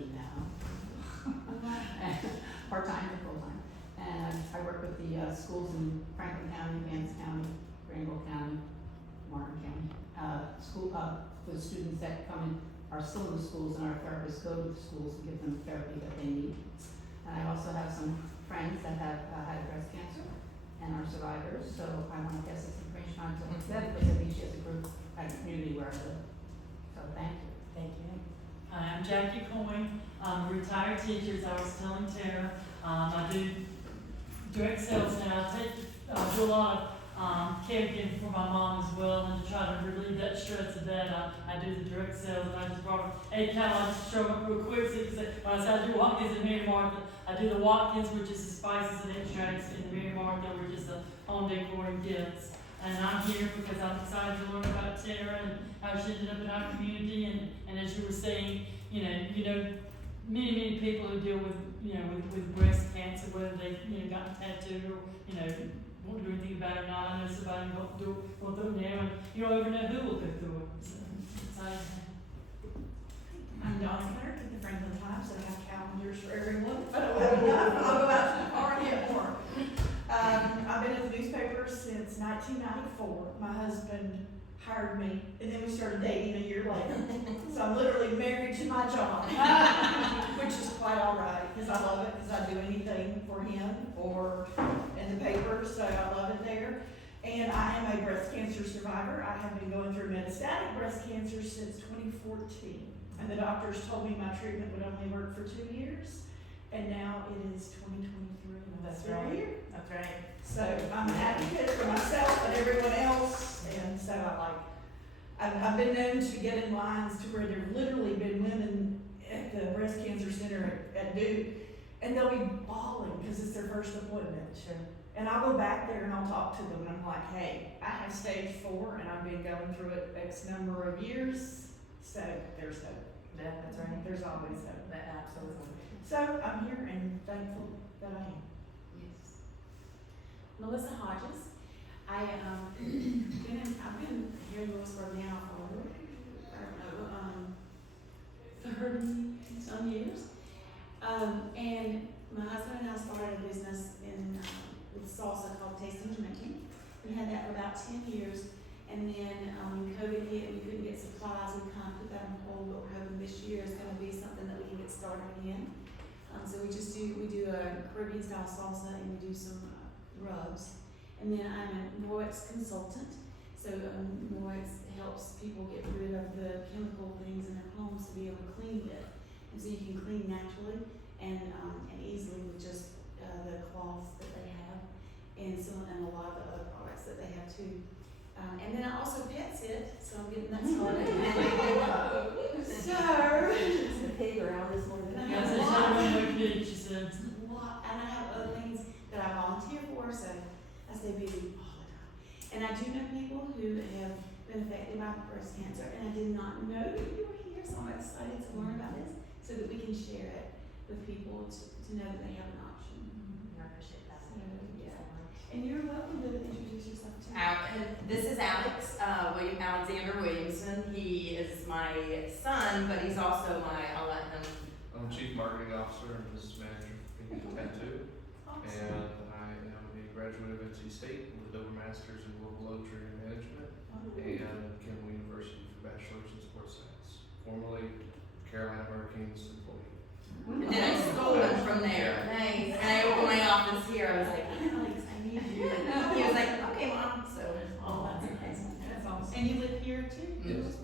working now. Part-time and full-time. And I work with the schools in Franklin County, Vance County, Granville County, Martin County. With students that come in, are still in the schools, and our therapists go to the schools and give them therapy that they need. And I also have some friends that have had breast cancer and are survivors, so I want to pass this information on to them because I think she has a group and community where I live. So thank you. Thank you. Hi, I'm Jackie Coyne. I'm a retired teacher, as I was telling Tara. I do direct sales now. I do a lot of caregiving for my mom as well, and to try to relieve that stress of that, I do the direct sales. And I just brought a count. I just show up real quick. So when I say I do Watkins and Mary Martha, I do the Watkins, which is the spices and extracts, and the Mary Martha, which is the home decor and gifts. And I'm here because I'm excited to learn about Tara and how she ended up in our community. And as you were saying, many people who deal with, with breast cancer, whether they, gotten tattooed or, won't do anything about it or not. I know somebody won't do it now, and you don't ever know who will go through it. So it's exciting. I'm Donna Clark at the Franklin Times, and I have calendars for everyone. If I don't have enough, I'll go out to the car and get more. I've been at the newspaper since 1994. My husband hired me, and then we started dating a year later. So I'm literally married to my job, which is quite all right, because I love it, because I do anything for him or in the paper, so I love it there. And I am a breast cancer survivor. I have been going through metastatic breast cancer since 2014. And the doctors told me my treatment would only work for 2 years. And now it is 2023. That's still right. Here. That's right. So I'm an advocate for myself and everyone else. And so I've been known to get in lines to where there have literally been women at the breast cancer center at Duke, and they'll be bawling because it's their first appointment. Sure. And I'll go back there and I'll talk to them, and I'm like, hey, I have stage 4 and I've been going through it X number of years, so there's hope. Yeah, that's right. There's always hope. Absolutely. So I'm here and thankful that I am. Yes. Melissa Hodges. I've been here in Lewisburg now for, I don't know, 30-some years. And my husband and I started a business with salsa called Tasting Drinking. We had that for about 10 years. And then when COVID hit, we couldn't get supplies. We kind of put that on hold, but we're hoping this year is going to be something that we can get started again. So we do a Caribbean style salsa, and we do some rubs. And then I'm a Morex consultant. So Morex helps people get rid of the chemical things in their homes to be able to clean it. And so you can clean naturally and easily with just the cloths that they have, and a lot of the other products that they have too. And then I also pet sit, so I'm getting that started. So, It's the pig around this morning. and I Yes, have a it's lot, not one week, she said. and I have other things that I volunteer for, so I stay busy all the time. And I do know people who have been affected by breast cancer, and I did not know that you were here, so I'm excited to learn about this so that we can share it with people to know that they have an option. I appreciate that. So, yeah. And you're welcome to introduce yourself too. This is Alex, Alexander Williamson. He is my son, but he's also I'll let him. I'm Chief Marketing Officer and Business Manager for Pink Tattoo, and I am a graduate of NC State with a double master's in global luxury management, and Kendall University for bachelor's in sports science. Formerly Carolina Hurricanes employee. And then I stole him from there. Nice. And I opened my office here. I was like, Alex, I need you. And he was like, okay, Mom. So, Oh, that's amazing. That's awesome. And you live here too? Yes.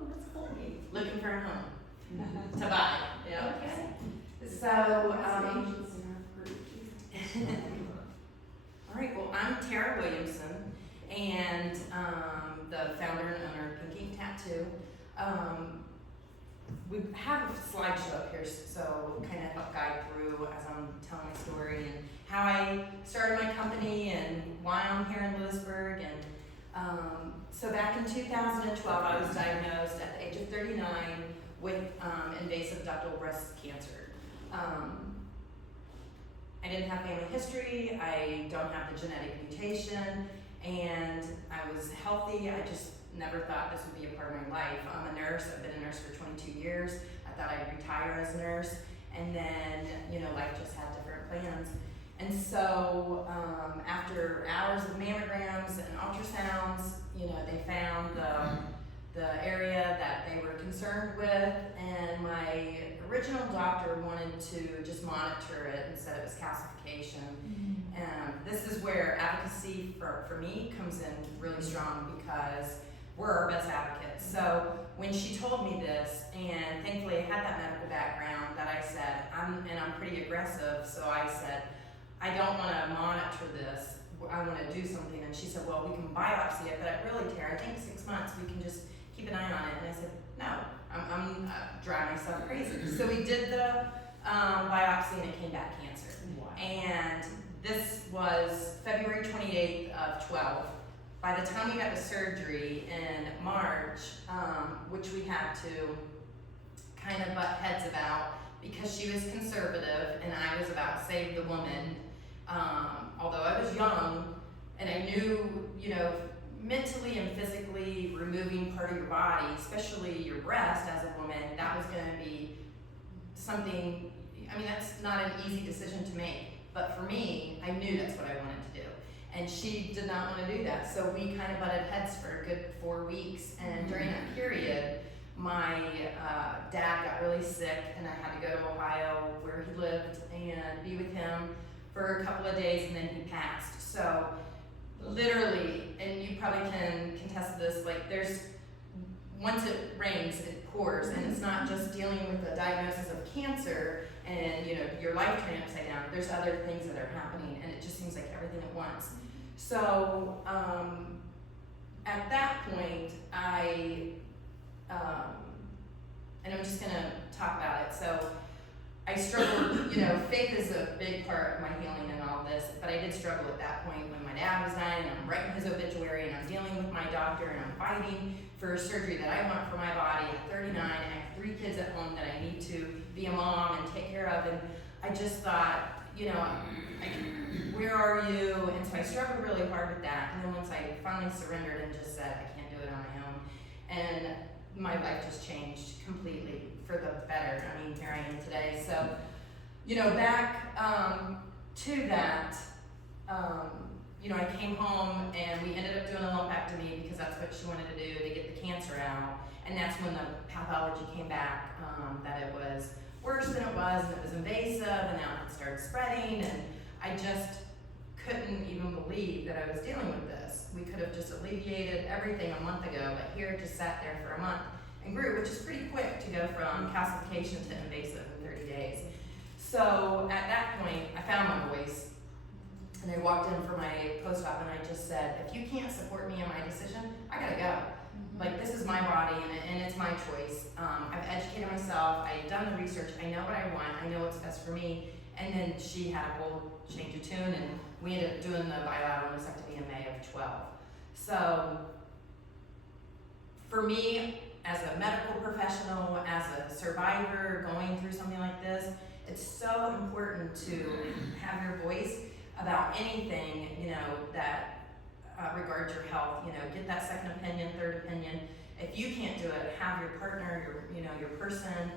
Oh, that's cool. looking for a home to buy. Yeah. Okay. So, Agents in our group. all right, well, I'm Tara Williamson, and the founder and owner of Pink Ink Tattoo. We have a slideshow up here, so kind of help guide through as I'm telling my story and how I started my company and why I'm here in Lewisburg. And so back in 2012, I was diagnosed at the age of 39 with invasive ductal breast cancer. I didn't have family history, I don't have the genetic mutation, and I was healthy. I just never thought this would be a part of my life. I'm a nurse, I've been a nurse for 22 years. I that I'd retire as a nurse, and then, you know, life just had different plans. And so, after hours of mammograms and ultrasounds, you know, they found the area that they were concerned with, and my original doctor wanted to just monitor it and said it was calcification. And this is where advocacy for me comes in really strong, because we're our best advocates. So when she told me this, and thankfully I had that medical background, that I said, I'm pretty aggressive, so I said, I don't want to monitor this, I want to do something. And she said, well, we can biopsy it, but it really tear, I think 6 months, we can just keep an eye on it. And I said, no, I'm driving myself crazy. So we did the biopsy, and it came back cancer. Wow. And this was February 28th of 12. By the time we got to surgery in March, which we had to kind of butt heads about, because she was conservative and I was about to save the woman, although I was young, and I knew, you know, mentally and physically removing part of your body, especially your breast as a woman, that was going to be something, I mean, that's not an easy decision to make. But for me, I knew that's what I wanted to do. And she did not want to do that. So we kind of butted heads for a good 4 weeks. And during that period, my dad got really sick, and I had to go to Ohio where he lived and be with him for a couple of days, and then he passed. So literally, and you probably can contest this, like there's, once it rains, it pours, and it's not just dealing with the diagnosis of cancer and, you know, your life turning upside down. There's other things that are happening, and it just seems like everything at once. So at that point, and I'm just gonna talk about it. So I struggled, you know, faith is a big part of my healing and all this, but I did struggle at that point when my dad was dying, and I'm writing his obituary, and I'm dealing with my doctor, and I'm fighting for surgery that I want for my body at 39, and I have 3 kids at home that I need to be a mom and take care of, and I just thought, you know, where are you? And so I struggled really hard with that, and then once I finally surrendered and just said, I can't do it on my own, and my life just changed completely for the better. I mean, here I am today. So, you know, back to that, you know, I came home, and we ended up doing a lumpectomy because that's what she wanted to do to get the cancer out. And that's when the pathology came back, that it was worse than it was, and it was invasive, and now it started spreading, and I just couldn't even believe that I was dealing with this. We could have just alleviated everything a month ago, but here it just sat there for a month and grew, which is pretty quick to go from calcification to invasive in 30 days. So at that point, I found my voice, and I walked in for my post-op, and I just said, if you can't support me in my decision, I gotta go. Like, this is my body, and it's my choice. I've educated myself, I've done the research, I know what I want, I know what's best for me. And then she had a whole change of tune, and we ended up doing the bilateral mastectomy in May of 12. So for me, as a medical professional, as a survivor going through something like this, it's so important to have your voice about anything, you know, that regards your health. You know, get that second opinion, third opinion. If you can't do it, have your partner, your person,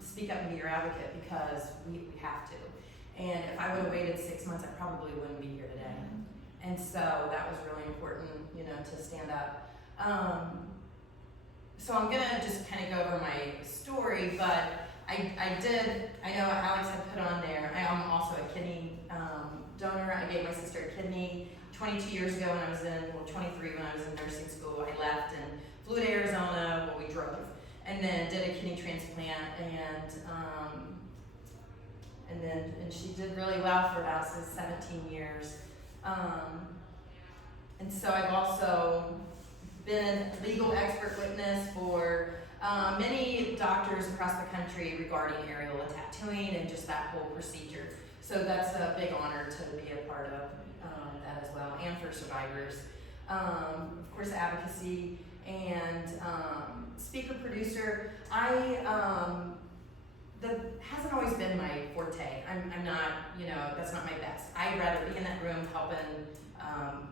speak up and be your advocate, because we have to. And if I would have waited 6 months, I probably wouldn't be here today. And so that was really important, you know, to stand up. So I'm gonna just kind of go over my story, but I know Alex had put on there, I am also a kidney donor. I gave my sister a kidney 22 years ago when I was 23 when I was in nursing school. I left and flew to Arizona, well, we drove, and then did a kidney transplant, and she did really well for about 17 years. And so I've also been a legal expert witness for many doctors across the country regarding areola tattooing and just that whole procedure. So that's a big honor to be a part of that as well, and for survivors. Of course, advocacy and speaker, producer. That hasn't always been my forte. I'm not, you know, that's not my best. I'd rather be in that room helping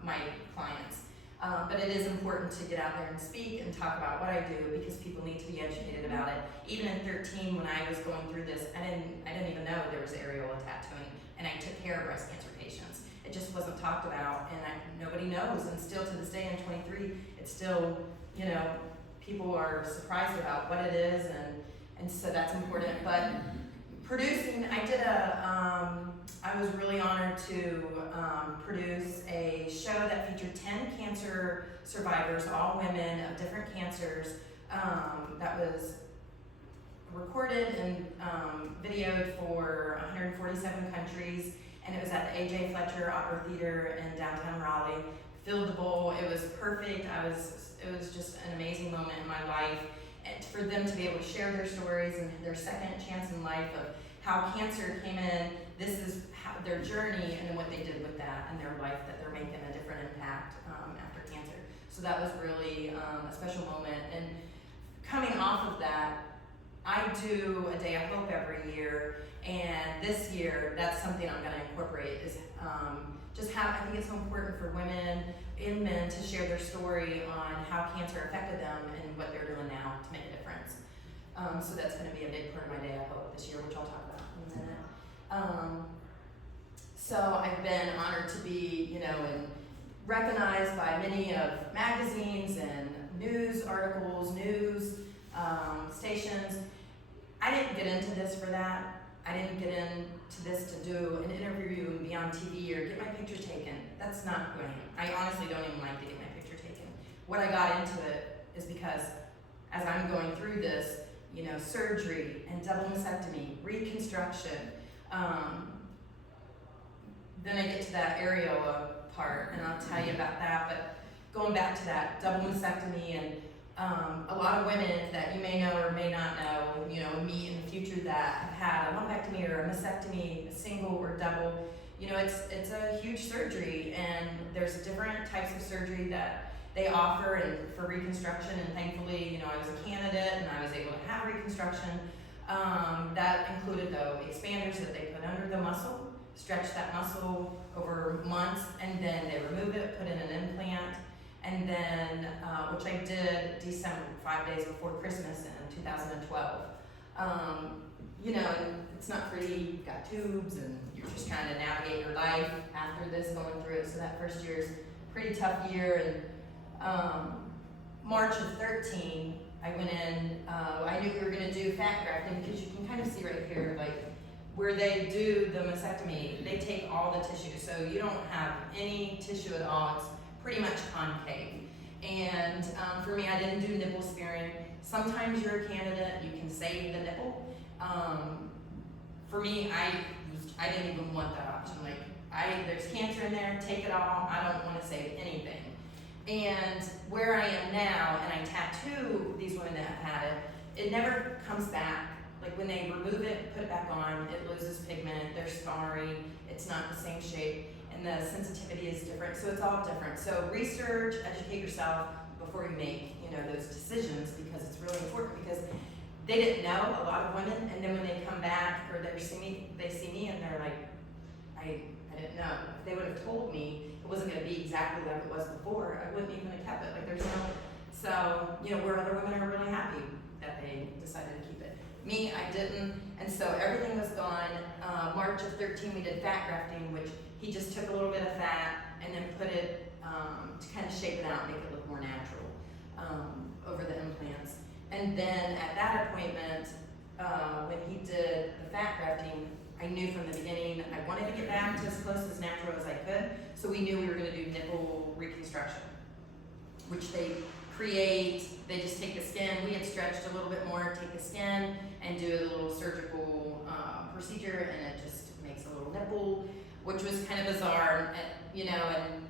my clients. But it is important to get out there and speak and talk about what I do because people need to be educated about it. Even in 13, when I was going through this, I didn't even know there was areola tattooing, and I took care of breast cancer patients. It just wasn't talked about, and nobody knows. And still to this day, in 23, it's still, you know, people are surprised about what it is, and so that's important. But producing, I was really honored to produce a show that featured 10 cancer survivors, all women of different cancers, that was recorded and videoed for 147 countries, and it was at the A.J. Fletcher Opera Theater in downtown Raleigh. Filled the bowl, it was perfect. It was just an amazing moment in my life. And for them to be able to share their stories and their second chance in life of how cancer came in, this is how their journey, and then what they did with that in their life, that they're making a different impact after cancer. So that was really a special moment. And coming off of that, I do a Day of Hope every year, and this year, that's something I'm gonna incorporate is I think it's so important for women and men to share their story on how cancer affected them and what they're doing now to make a difference. So that's gonna be a big part of my Day of Hope this year, which I'll talk about in a minute. So I've been honored to be, you know, and recognized by many of magazines and news articles, news stations. I didn't get into this for that. I didn't get into this to do an interview and be on TV or get my picture taken. That's not who I am. I honestly don't even like to get my picture taken. What I got into it is because as I'm going through this, you know, surgery and double mastectomy, reconstruction, then I get to that areola part, and I'll tell you about that. But going back to that double mastectomy, and a lot of women that you may know or may not know, you know, meet in the future that have had a lumpectomy or a mastectomy, a single or double. You know, it's a huge surgery, and there's different types of surgery that they offer and for reconstruction. And thankfully, you know, I was a candidate and I was able to have reconstruction. That included though expanders that they put under the muscle, stretch that muscle over months, and then they remove it, put in an implant. And then, which I did December, 5 days before Christmas in 2012. You know, it's not pretty, you've got tubes, and you're just trying to navigate your life after this, going through it. So that first year is a pretty tough year. And March of 13, I went in, I knew we were gonna do fat grafting, because you can kind of see right here, like, where they do the mastectomy, they take all the tissue. So you don't have any tissue at all. It's pretty much concave. And for me, I didn't do nipple sparing. Sometimes you're a candidate, you can save the nipple. For me, I didn't even want that option. Like, there's cancer in there, take it all. I don't want to save anything. And where I am now, and I tattoo these women that have had it, it never comes back. Like when they remove it, put it back on, it loses pigment, they're scarring, it's not the same shape, and the sensitivity is different, so it's all different. So research, educate yourself before you make, you know, those decisions, because it's really important, because they didn't know, a lot of women, and then when they come back or they see me and they're like, I didn't know. If they would have told me it wasn't gonna be exactly like it was before, I wouldn't even have kept it. Like there's no, so, you know, where other women are really happy that they decided to keep it. Me, I didn't, and so everything was gone. March of 13, we did fat grafting, which he just took a little bit of fat and then put it to kind of shape it out, make it look more natural over the implants. And then at that appointment, when he did the fat grafting, I knew from the beginning I wanted to get back to as close as natural as I could. So we knew we were going to do nipple reconstruction, which they create. They just take the skin. We had stretched a little bit more, take the skin and do a little surgical procedure, and it just makes a little nipple, which was kind of bizarre, you know. And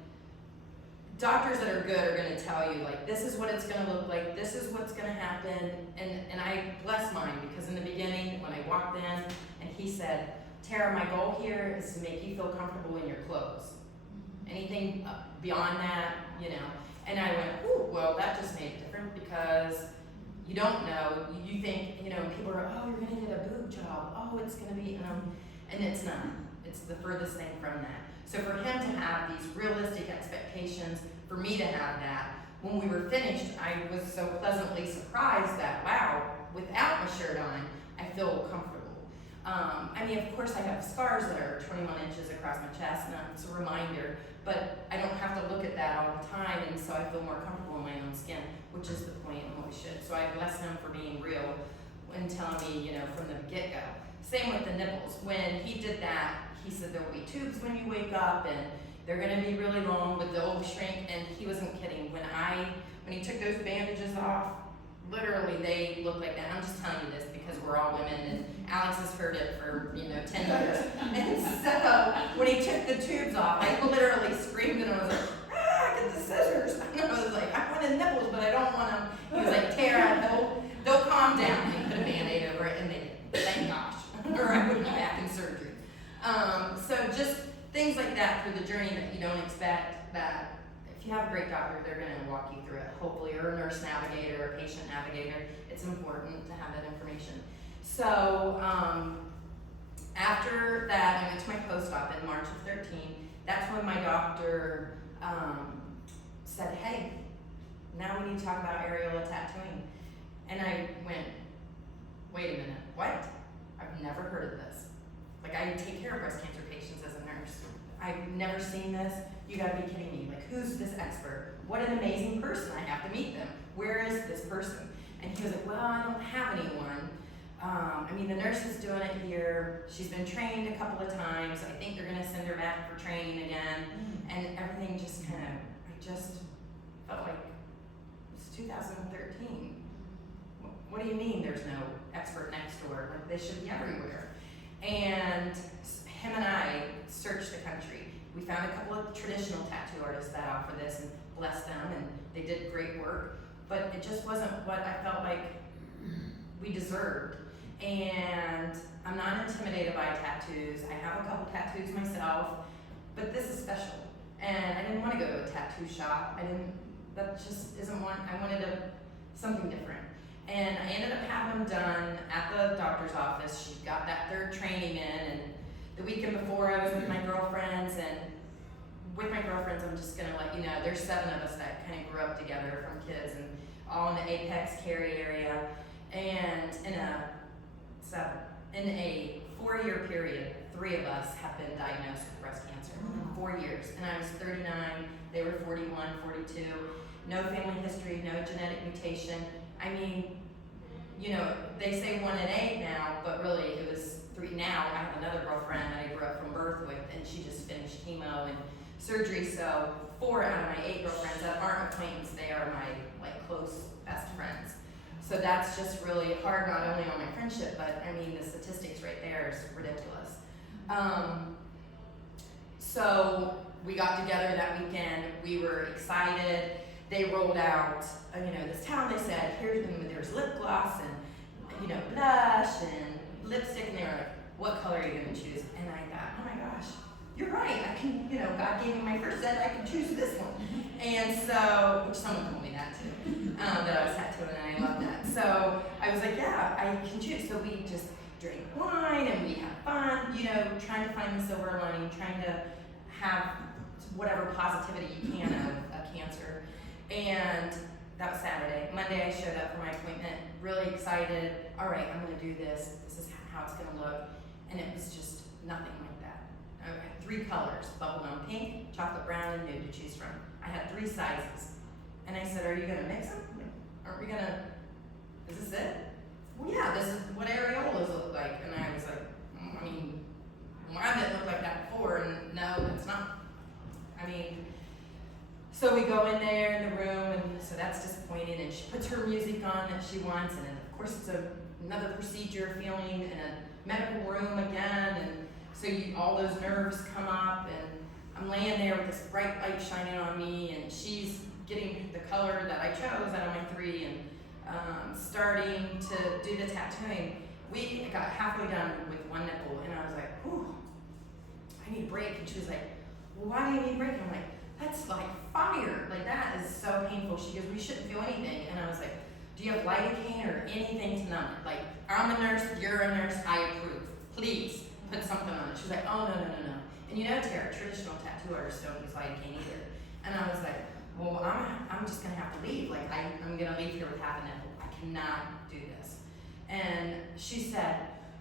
doctors that are good are going to tell you, like, this is what it's going to look like, this is what's going to happen. And I bless mine, because in the beginning when I walked in and he said, Tara, my goal here is to make you feel comfortable in your clothes. Anything beyond that, you know. And I went, ooh, well, that just made it different, because you don't know. You think, you know, people are, oh, you're going to get a boob job. Oh, it's going to be, and it's not. It's the furthest thing from that. So for him to have these realistic expectations, for me to have that. When we were finished, I was so pleasantly surprised that, wow, without my shirt on, I feel comfortable. I mean, of course I have scars that are 21 inches across my chest, and it's a reminder, but I don't have to look at that all the time, and so I feel more comfortable in my own skin, which is the point and what we should. So I bless him for being real and telling me, you know, from the get-go. Same with the nipples. When he did that, he said there will be tubes when you wake up, and they're gonna be really long, but they'll shrink, and he wasn't kidding. When he took those bandages off, literally they look like that. I'm just telling you this because we're all women, and Alex has heard it for, 10 years. And so when he took the tubes off, I literally screamed and I was like, get the scissors. And I was like, I wanted nipples, but I don't want them. He was like, Tara, they'll calm down. He put a Band-Aid over it, and they did. Thank gosh. Or I wouldn't be back in surgery. So just things like that through the journey that you don't expect, that if you have a great doctor, they're gonna walk you through it, hopefully, or a nurse navigator, or a patient navigator. It's important to have that information. So after that, I went to my post-op in March of 13. That's when my doctor said, hey, now we need to talk about areola tattooing. And I went, wait a minute, what? I've never heard of this. Like, I take care of breast cancer patients as a nurse. I've never seen this. You gotta be kidding me. Like, who's this expert? What an amazing person. I have to meet them. Where is this person? And he was like, well, I don't have anyone. The nurse is doing it here. She's been trained a couple of times. I think they're gonna send her back for training again. And everything just kind of, I just felt like it's 2013. What do you mean there's no expert next door? Like, they should be everywhere. And him and I searched the country. We found a couple of traditional tattoo artists that offer this, and bless them, and they did great work, but it just wasn't what I felt like we deserved. And I'm not intimidated by tattoos. I have a couple tattoos myself, but this is special. And I didn't want to go to a tattoo shop. That just isn't one, I wanted something different. And I ended up having them done at the doctor's office. She got that third training in, and the weekend before I was with my girlfriends, and with my girlfriends, I'm just gonna let you know, there's 7 of us that kind of grew up together from kids, and all in the Apex, Cary area. And in a 4-year period, 3 of us have been diagnosed with breast cancer in 4 years. And I was 39, they were 41, 42, no family history, no genetic mutation. They say 1 in 8 now, but really it was 3. Now I have another girlfriend that I grew up from birth with, and she just finished chemo and surgery. So 4 out of my 8 girlfriends that aren't acquaintances, they are my close best friends. So that's just really hard, not only on my friendship, but the statistics right there is ridiculous. So we got together that weekend. We were excited. They rolled out, this town. They said, there's lip gloss and, blush and lipstick. And they were like, what color are you going to choose? And I thought, oh my gosh, you're right. I can, God gave me my first set. I can choose this one. And so, which someone told me that too, that I was tattooing, and I love that. So I was like, yeah, I can choose. So we just drank wine and we had fun, trying to find the silver lining, trying to have whatever positivity you can out of cancer. And that was Saturday. Monday I showed up for my appointment, really excited. All right, I'm gonna do this. This is how it's gonna look. And it was just nothing like that. I had 3 colors, bubblegum pink, chocolate brown, and nude to choose from. I had 3 sizes. And I said, are you gonna mix them? Is this it? Well, yeah, this is what areolas look like. And I was like, mine didn't look like that before, and no, it's not. So we go in there in the room, and so that's disappointing, and she puts her music on that she wants, and then of course it's another procedure, feeling in a medical room again, and so all those nerves come up, and I'm laying there with this bright light shining on me, and she's getting the color that I chose out of my 3, and starting to do the tattooing. We got halfway done with 1 nipple, and I was like, whew, I need a break. And she was like, well, why do you need a break? And I'm like, that's like fire. Like, that is so painful. She goes, we shouldn't feel anything. And I was like, do you have lidocaine or anything to numb it? Like, I'm a nurse, you're a nurse, I approve. Please put something on it. She was like, oh, no. And Tara, traditional tattoo artists don't use lidocaine either. And I was like, well, I'm just gonna have to leave. Like, I'm gonna leave here with half a nipple. I cannot do this. And she said,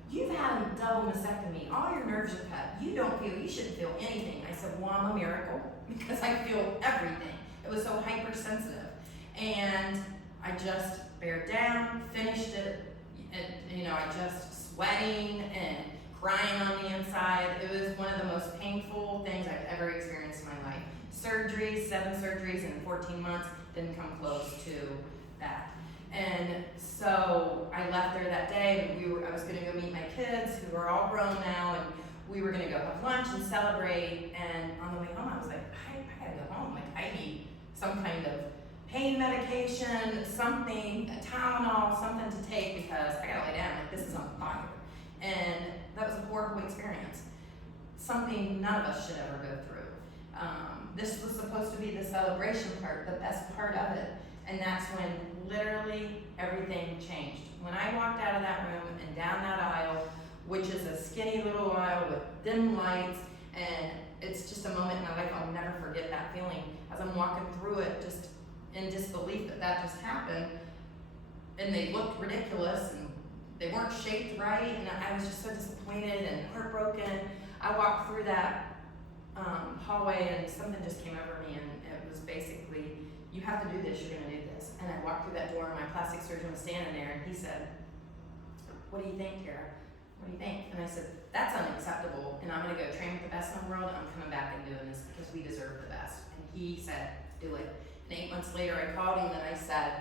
you've had a double mastectomy. All your nerves are cut. You shouldn't feel anything. I said, well, I'm a miracle because I feel everything. It was so hypersensitive. And I just bared down, finished it, and, I just sweating and crying on the inside. It was one of the most painful things I've ever experienced in my life. Surgeries, 7 surgeries in 14 months, didn't come close to that. And so I left there that day, and I was gonna go meet my kids, who are all grown now, and we were gonna go have lunch and celebrate. And on the way home, I was like, I gotta go home. Like, I need some kind of pain medication, something, a Tylenol, something to take, because I gotta lay down. Like, this is on fire. And that was a horrible experience. Something none of us should ever go through. This was supposed to be the celebration part, the best part of it. And that's when literally everything changed. When I walked out of that room and down that aisle, which is a skinny little aisle with dim lights, and it's just a moment in my life I'll never forget that feeling as I'm walking through it, just in disbelief that just happened. And they looked ridiculous, and they weren't shaped right, and I was just so disappointed and heartbroken. I walked through that hallway, and something just came over me, and it was basically, you have to do this, you're gonna do this. And I walked through that door, and my plastic surgeon was standing there, and he said, what do you think, Tara? What do you think? And I said, that's unacceptable, and I'm gonna go train with the best in the world, and I'm coming back and doing this because we deserve the best. And he said, do it. And 8 months later, I called him, and I said,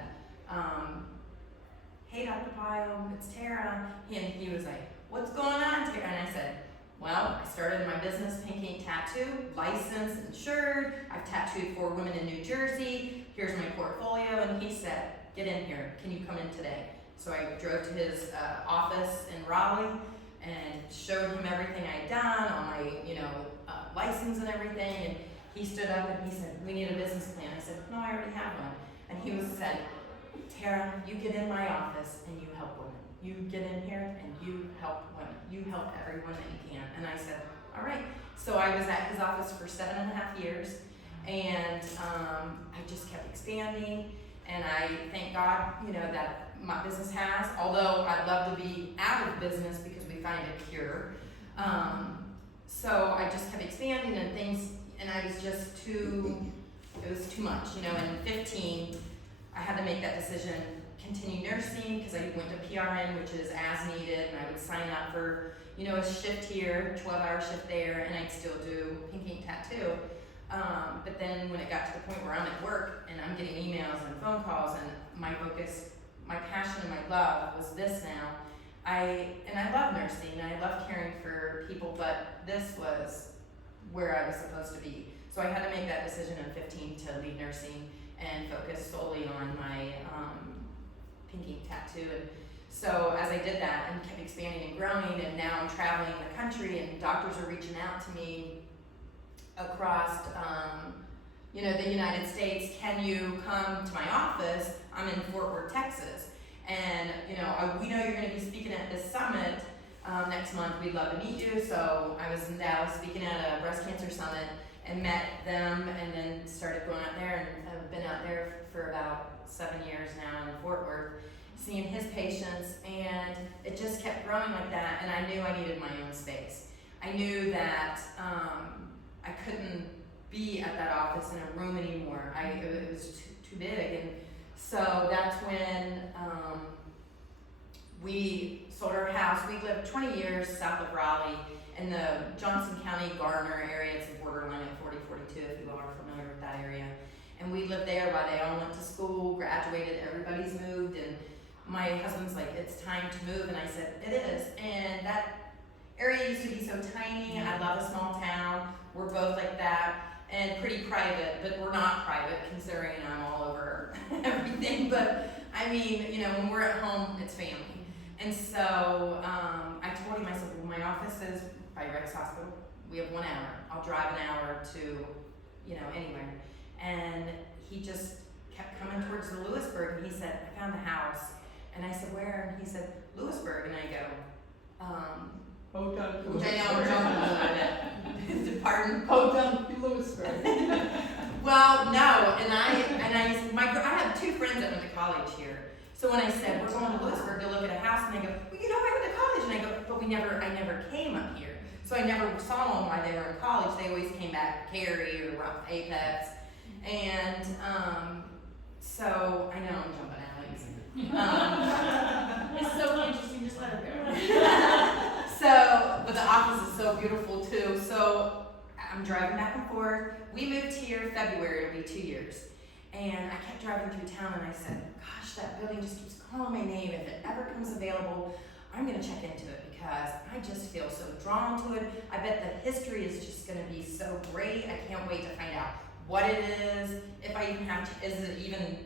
hey, Dr. Pyle, it's Tara. And he was like, what's going on, Tara? And I said, well, I started my business, Pink Ink Tattoo, licensed, insured. I've tattooed 4 women in New Jersey. Here's my portfolio. And he said, get in here. Can you come in today? So I drove to his office in Raleigh and showed him everything I'd done, all my, license and everything. And he stood up and he said, we need a business plan. I said, no, I already have one. And he said, Tara, you get in my office and you help women. You get in here and you help women. You help everyone that you can. And I said, all right. So I was at his office for 7.5 years, and I just kept expanding. And I thank God, that my business has, although I'd love to be out of business because we find a cure. So I just kept expanding and things, and I was just it was too much, In 15, I had to make that decision, continue nursing, because I went to PRN, which is as needed, and I would sign up for, a shift here, 12-hour shift there, and I'd still do Pink Ink Tattoo. But then when it got to the point where I'm at work and I'm getting emails and phone calls, and my focus, my passion and my love was this now. I love nursing, and I love caring for people, but this was where I was supposed to be. So I had to make that decision in 15 to leave nursing and focus solely on my Pink Ink Tattoo. And so as I did that and kept expanding and growing, and now I'm traveling the country, and doctors are reaching out to me across the United States. Can you come to my office? I'm in Fort Worth, Texas, and we know you're going to be speaking at this summit next month. We'd love to meet you. So I was in Dallas speaking at a breast cancer summit and met them, and then started going out there, and I've been out there for about 7 years now in Fort Worth, seeing his patients, and it just kept growing like that. And I knew I needed my own space. I knew that I couldn't be at that office in a room anymore. It was too big. And so that's when we sold our house. We lived 20 years south of Raleigh in the Johnson County, Gardner area. It's the borderline at 4042, if you all are familiar with that area. And we lived there while they all went to school, graduated, everybody's moved, and my husband's like, it's time to move, and I said, it is. And that area used to be so tiny. I love a small town. We're both like that, and pretty private, but we're not private considering I'm all over everything. But I mean, when we're at home, it's family. And so I told him, I said, well, my office is by Rex Hospital. We have 1 hour. I'll drive an hour to, anywhere. And he just kept coming towards the Lewisburg, and he said, I found the house. And I said, where? And he said, Lewisburg. And I go, Lewisburg. I know, I'm jumping a little bit. Pardon? Lewisburg. Well, no, I have two friends that went to college here. So when I said, we're going to Lewisburg to look at a house, and they go, well, you know, I went to college, and I go, but I never came up here. So I never saw them while they were in college. They always came back to Cary or Apex. And, so, I know I'm jumping out. It's so interesting, just let it go. So, but the office is so beautiful too. So I'm driving back and forth. We moved here February, it'll be 2 years. And I kept driving through town and I said, gosh, that building just keeps calling my name. If it ever comes available, I'm gonna check into it because I just feel so drawn to it. I bet the history is just gonna be so great. I can't wait to find out what it is, if I even have to, is it even,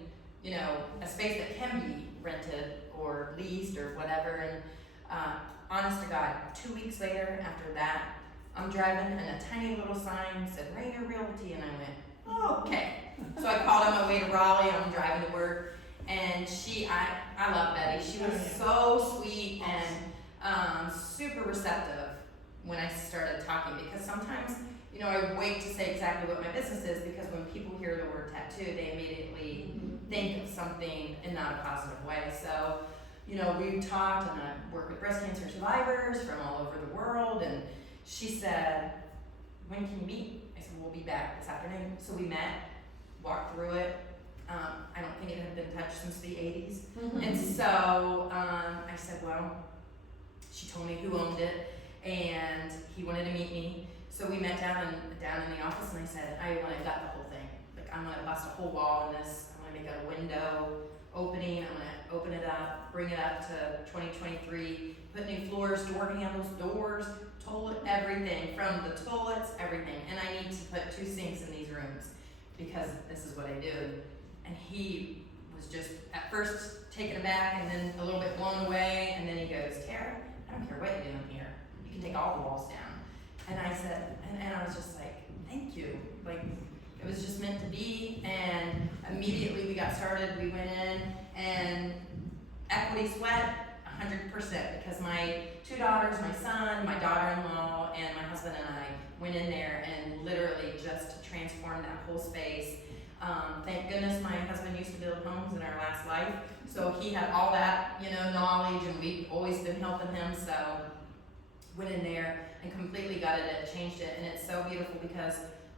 you know, a space that can be rented or leased or whatever. And honest to God, 2 weeks later after that, I'm driving and a tiny little sign said Rainer Realty, and I went, oh, okay. So I called on my way to Raleigh. I'm driving to work, and I love Betty. She was so sweet and super receptive when I started talking, because sometimes, you know, I wait to say exactly what my business is, because when people hear the word tattoo, they immediately think of something in not a positive way. So, you know, we talked, and I work with breast cancer survivors from all over the world, and she said, when can you meet? I said, we'll be back this afternoon. So we met, walked through it. I don't think it had been touched since the 80s. And so I said, well, she told me who owned it, and he wanted to meet me. So we met down in the office, and I said, I want to gut the whole thing. Like, I'm going to bust a whole wall in this. I'm going to make a window opening. I'm going to open it up, bring it up to 2023, put new floors, door handles, doors, toilet, everything, from the toilets, everything. And I need to put 2 sinks in these rooms because this is what I do. And he was just at first taken aback and then a little bit blown away. And then he goes, Tara, I don't care what you're doing here. You can take all the walls down. And I said, and I was just like, thank you. Like, it was just meant to be. And immediately we got started. We went in, and equity sweat, 100%, because my 2 daughters, my son, my daughter-in-law, and my husband and I went in there and literally just transformed that whole space. Thank goodness my husband used to build homes in our last life, so he had all that, you know, knowledge, and we've always been helping him. So went in there and completely gutted it, changed it, and it's so beautiful because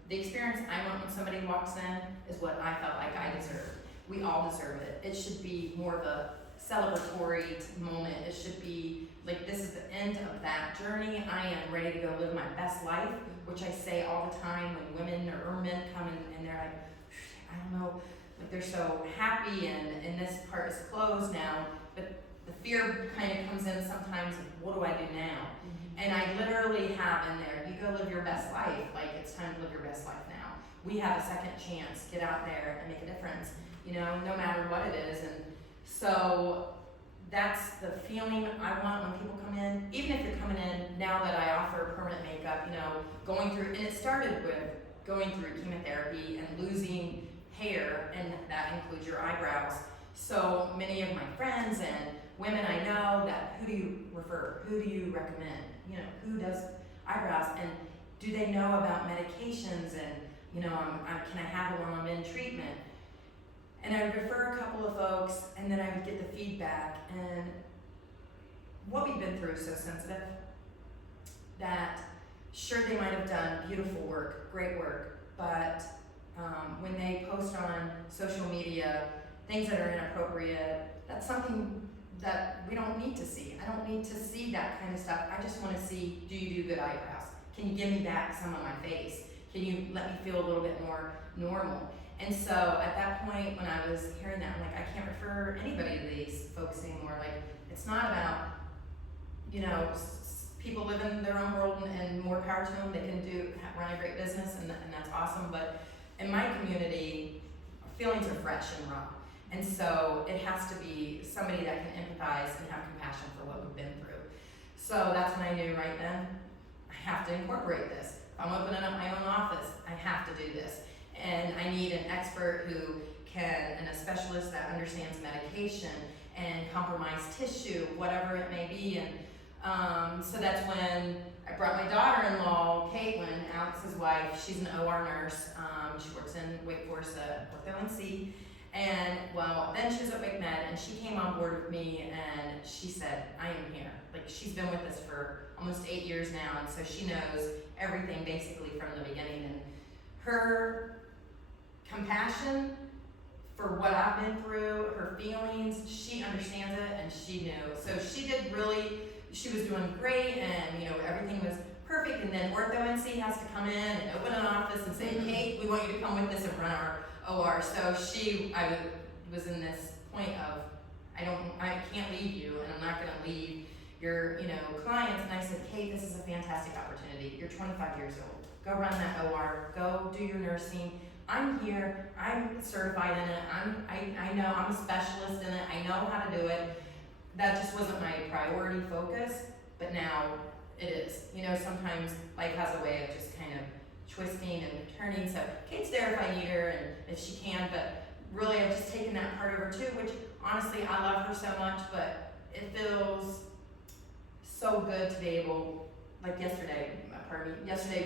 the experience I want when somebody walks in is what I felt like I deserved. We all deserve it. It should be more of a celebratory moment. It should be like, this is the end of that journey. I am ready to go live my best life, which I say all the time when women or men come in and they're like, I don't know, like they're so happy and this part is closed now, but the fear kind of comes in sometimes, what do I do now? And I literally have in there, you go live your best life, like it's time to live your best life now. We have a second chance, get out there and make a difference, you know, no matter what it is. And so that's the feeling I want when people come in, even if you're coming in now that I offer permanent makeup, you know, going through, and it started with going through chemotherapy and losing hair, and that includes your eyebrows. So many of my friends and women I know that, who do you refer? Who do you recommend? You know, who does eyebrows? And do they know about medications? And, you know, can I have it while I'm in treatment? And I would refer a couple of folks, and then I would get the feedback. And what we've been through is so sensitive that sure, they might have done beautiful work, great work, but when they post on social media things that are inappropriate, that's something that we don't need to see. I don't need to see that kind of stuff. I just want to see, do you do good eyebrows? Can you give me back some of my face? Can you let me feel a little bit more normal? And so at that point, when I was hearing that, I'm like, I can't refer anybody to these folks anymore. Like, it's not about, you know, people live in their own world and more power to them. They can run a great business, and that's awesome. But in my community, feelings are fresh and raw. And so it has to be somebody that can empathize and have compassion for what we've been through. So that's when I knew right then, I have to incorporate this. If I'm opening up my own office, I have to do this. And I need an expert who can, and a specialist that understands medication and compromised tissue, whatever it may be. And So that's when I brought my daughter-in-law, Caitlin, Alex's wife. She's an OR nurse. She works in Wake Forest at Ortho-NC. And well, then she was at WE.B and she came on board with me and she said, I am here. Like, she's been with us for almost 8 years now, and so she knows everything basically from the beginning. And her compassion for what I've been through, her feelings, she understands it and she knew. So she was doing great, and everything was perfect. And then Ortho-NC has to come in and open an office and say, Kate, we want you to come with us and run our OR. So I was in this point of, I can't leave you, and I'm not gonna leave your, clients. And I said, Kate, this is a fantastic opportunity. You're 25 years old. Go run that OR. Go do your nursing. I'm here. I'm certified in it. I know I'm a specialist in it. I know how to do it. That just wasn't my priority focus, but now it is. Sometimes life has a way of just kind of twisting and turning. So Kate's there if I need her and if she can, but really I've just taken that part of her too, which honestly I love her so much, but it feels so good to be able, like yesterday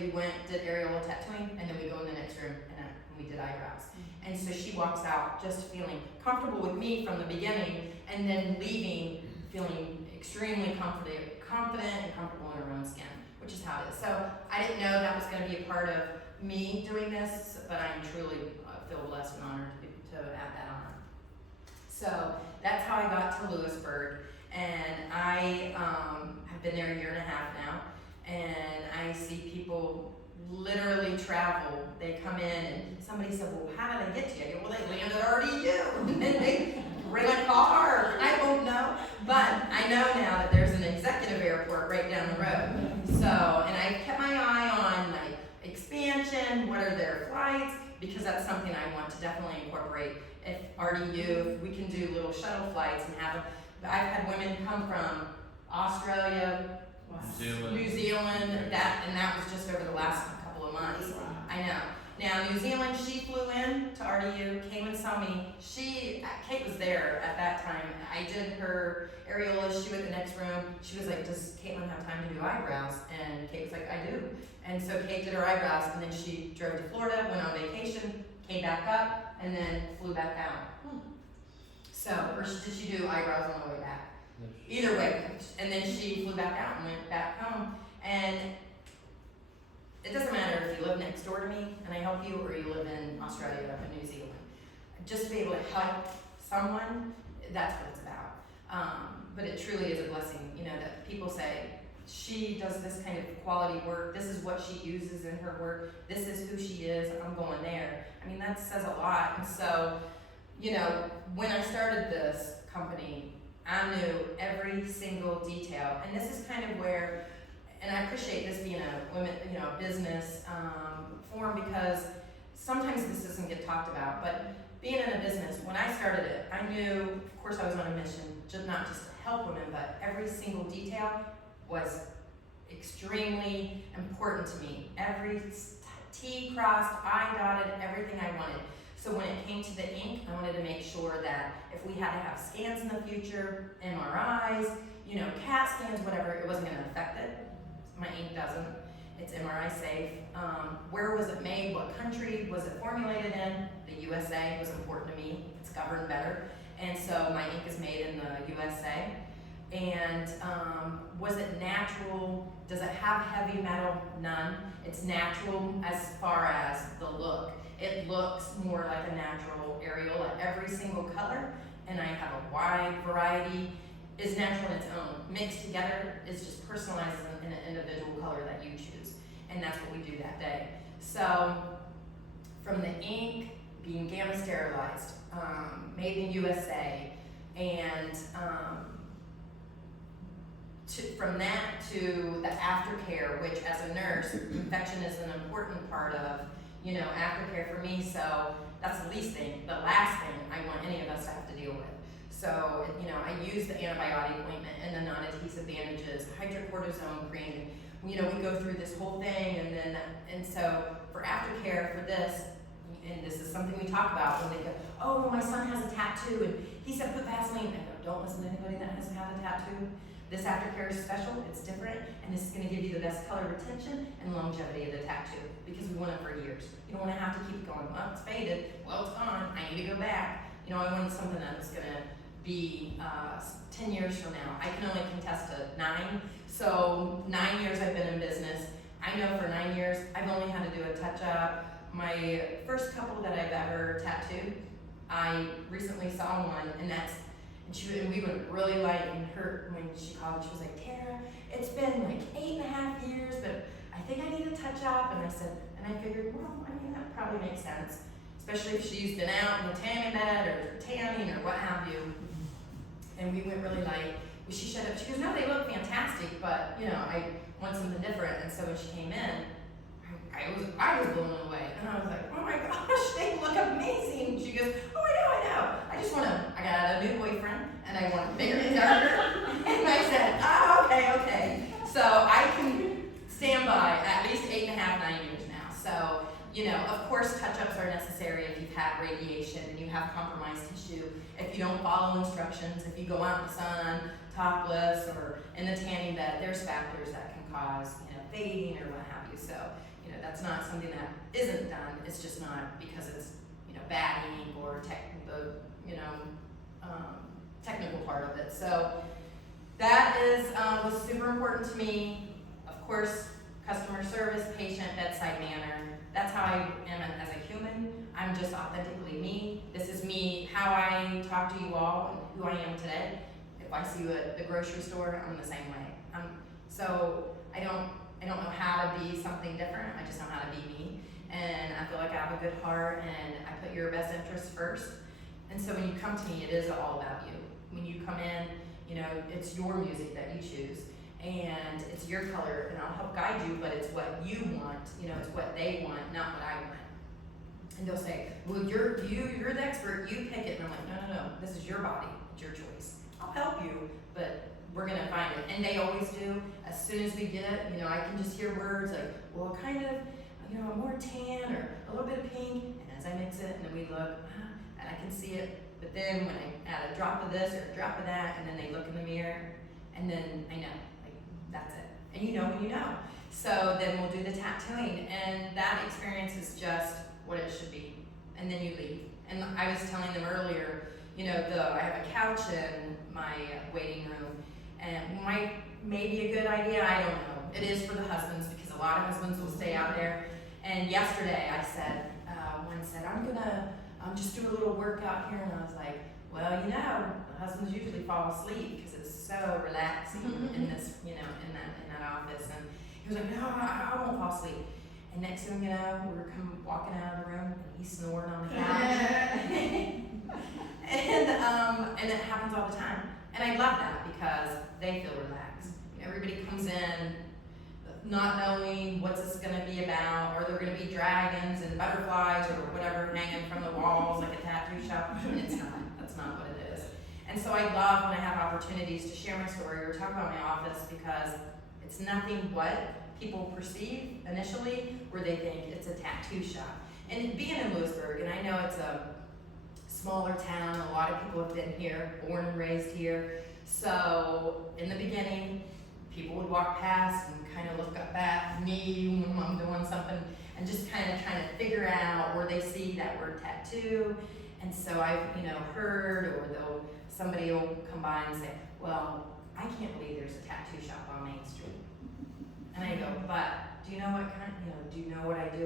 we went, did areola tattooing, and then we go in the next room and we did eyebrows. And so she walks out just feeling comfortable with me from the beginning, and then leaving feeling extremely confident and comfortable in her own skin, which is how it is. So I didn't know that was going to be a part of me doing this, but I'm truly feel blessed and honored to add that on. So that's how I got to Lewisburg, and I have been there 1.5 years now, and I see people literally travel. They come in and somebody said, well, how did they get to you? I go, well, they landed RDU, and then they rent a car. I don't know, but I know now that there's an executive airport right down the road. So, and I kept my eye on like expansion, what are their flights, because that's something I want to definitely incorporate. If RDU, if we can do little shuttle flights and have, I've had women come from Australia, New Zealand, that was just over the last couple of months. I know. Now, New Zealand, she flew in to RDU, came and saw me. Kate was there at that time. I did her areolas, she went in the next room. She was like, does Caitlin have time to do eyebrows? And Kate was like, I do. And so Kate did her eyebrows, and then she drove to Florida, went on vacation, came back up, and then flew back down. So, or did she do eyebrows on the way back? Either way, and then she flew back out and went back home. And it doesn't matter if you live next door to me and I help you, or you live in Australia or New Zealand. Just to be able to help someone, that's what it's about. But it truly is a blessing, that people say, she does this kind of quality work, this is what she uses in her work, this is who she is, I'm going there. I mean, that says a lot. And so, when I started this company, I knew every single detail. And this is kind of where, and I appreciate this being a women, business forum, because sometimes this doesn't get talked about, but being in a business, when I started it, I knew, of course I was on a mission, not just to help women, but every single detail was extremely important to me. Every T crossed, I dotted, everything I wanted. So when it came to the ink, I wanted to make sure that if we had to have scans in the future, MRIs, CAT scans, whatever, it wasn't gonna affect it. My ink doesn't. It's MRI safe. Where was it made? What country was it formulated in? The USA was important to me. It's governed better. And so my ink is made in the USA. And was it natural? Does it have heavy metal? None. It's natural as far as the look. It looks more like a natural areola, every single color, and I have a wide variety, is natural in its own. Mixed together is just personalized in an individual color that you choose, and that's what we do that day. So, from the ink being gamma sterilized, made in USA, and from that to the aftercare, which as a nurse, infection is an important part of aftercare for me, so that's the last thing I want any of us to have to deal with. So, I use the antibiotic ointment and the non-adhesive bandages, hydrocortisone cream, we go through this whole thing, and so for aftercare for this, and this is something we talk about when they go, oh, my son has a tattoo, and he said put Vaseline, I go, don't listen to anybody that has had a tattoo. This aftercare is special, it's different, and this is gonna give you the best color retention and longevity of the tattoo, because we want it for years. You don't wanna have to keep going, well, it's faded, well, it's gone, I need to go back. You know, I wanted something that was gonna be 10 years from now. I can only contest to 9, so 9 years I've been in business. I know for 9 years, I've only had to do a touch-up. My first couple that I've ever tattooed, I recently saw one, and we went really light, and her, when she called, she was like, Tara, it's been like 8.5 years, but I think I need a touch-up, and I figured, well, I mean, that probably makes sense, especially if she's been out in the tanning bed, or tanning, or what have you, and we went really light. She showed up, she goes, no, they look fantastic, but, you know, I want something different, and so when she came in, I was blown away, and I was like, oh my gosh, they look amazing. She goes, oh, I know. I got a new boyfriend, and I want bigger and darker. And I said, oh, okay. So I can stand by at least 8.5, 9 years now. So, you know, of course, touch-ups are necessary if you've had radiation and you have compromised tissue. If you don't follow instructions, if you go out in the sun, topless, or in the tanning bed, there's factors that can cause, you know, fading or what have you. So, you know, that's not something that isn't done. It's just not because it's, you know, bad ink or technical part of it. So that was super important to me. Of course, customer service, patient, bedside manner. That's how I am as a human. I'm just authentically me. This is me, how I talk to you all, and who I am today. If I see you at the grocery store, I'm the same way. So I don't know how to be something different. I just know how to be me. And I feel like I have a good heart, and I put your best interests first. And so when you come to me, it is all about you. When you come in, you know, it's your music that you choose, and it's your color, and I'll help guide you, but it's what you want, you know, it's what they want, not what I want. And they'll say, well, you're the expert, you pick it. And I'm like, no, this is your body, it's your choice. I'll help you, but we're gonna find it. And they always do. As soon as we get it, you know, I can just hear words like, well, kind of, you know, more tan or a little bit of pink. And as I mix it, and then we look, and I can see it. But then when I add a drop of this or a drop of that, and then they look in the mirror, and then I know, like, that's it. And you know when you know. So then we'll do the tattooing, and that experience is just what it should be. And then you leave. And I was telling them earlier, you know, I have a couch in my waiting room, and it might maybe a good idea, I don't know. It is for the husbands, because a lot of husbands will stay out there. And yesterday I said, one said, I'm gonna just do a little workout here, and I was like, well, you know, the husbands usually fall asleep because it's so relaxing in this, you know, in that office. And he was like, no, I won't fall asleep. And next thing you know, we were walking out of the room, and he's snoring on the couch. And it happens all the time. And I love that because they feel relaxed. Everybody comes in not knowing what's this gonna be about, or they're gonna be dragons and butterflies or whatever hanging from the walls like a tattoo shop. It's not. That's not what it is. And so I love when I have opportunities to share my story or talk about my office, because it's nothing what people perceive initially, where they think it's a tattoo shop. And being in Lewisburg, and I know it's a smaller town, a lot of people have been here, born and raised here. So in the beginning, people would walk past and kind of look up at me when I'm doing something, and just kind of trying to figure out where they see that word tattoo. And so I've, you know, heard, or somebody will come by and say, well, I can't believe there's a tattoo shop on Main Street. And I go, but do you know what kind, you know, do you know what I do?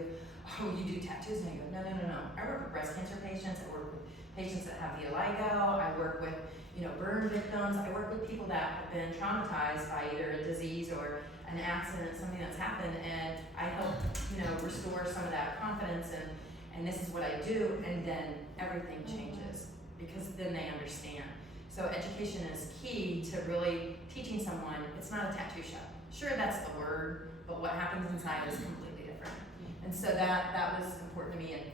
Oh, you do tattoos? And I go, no. I work with breast cancer patients. I work with patients that have vitiligo. I work with, you know, burn victims. I work with people that have been traumatized by either a disease or an accident, something that's happened, and I help, you know, restore some of that confidence, and this is what I do, and then everything changes, because then they understand. So education is key to really teaching someone it's not a tattoo shop. Sure, that's the word, but what happens inside is completely different. And so that was important to me, and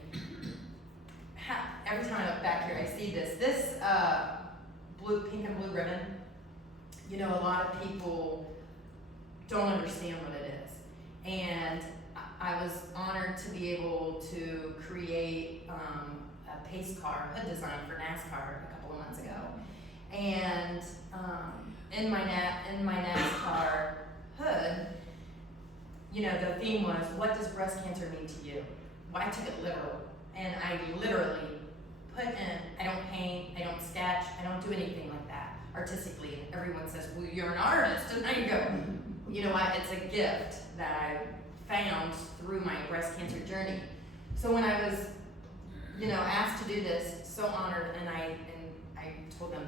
every time I look back here, I see this pink and blue ribbon. You know, a lot of people don't understand what it is. And I was honored to be able to create a pace car, hood design for NASCAR a couple of months ago. And in my NASCAR hood, you know, the theme was, what does breast cancer mean to you? Well, I took it literal, and I literally put in, I don't paint, I don't sketch, I don't do anything like that artistically. And everyone says, well, you're an artist, and I go, you know what, it's a gift that I found through my breast cancer journey. So when I was, you know, asked to do this, so honored, and I told them,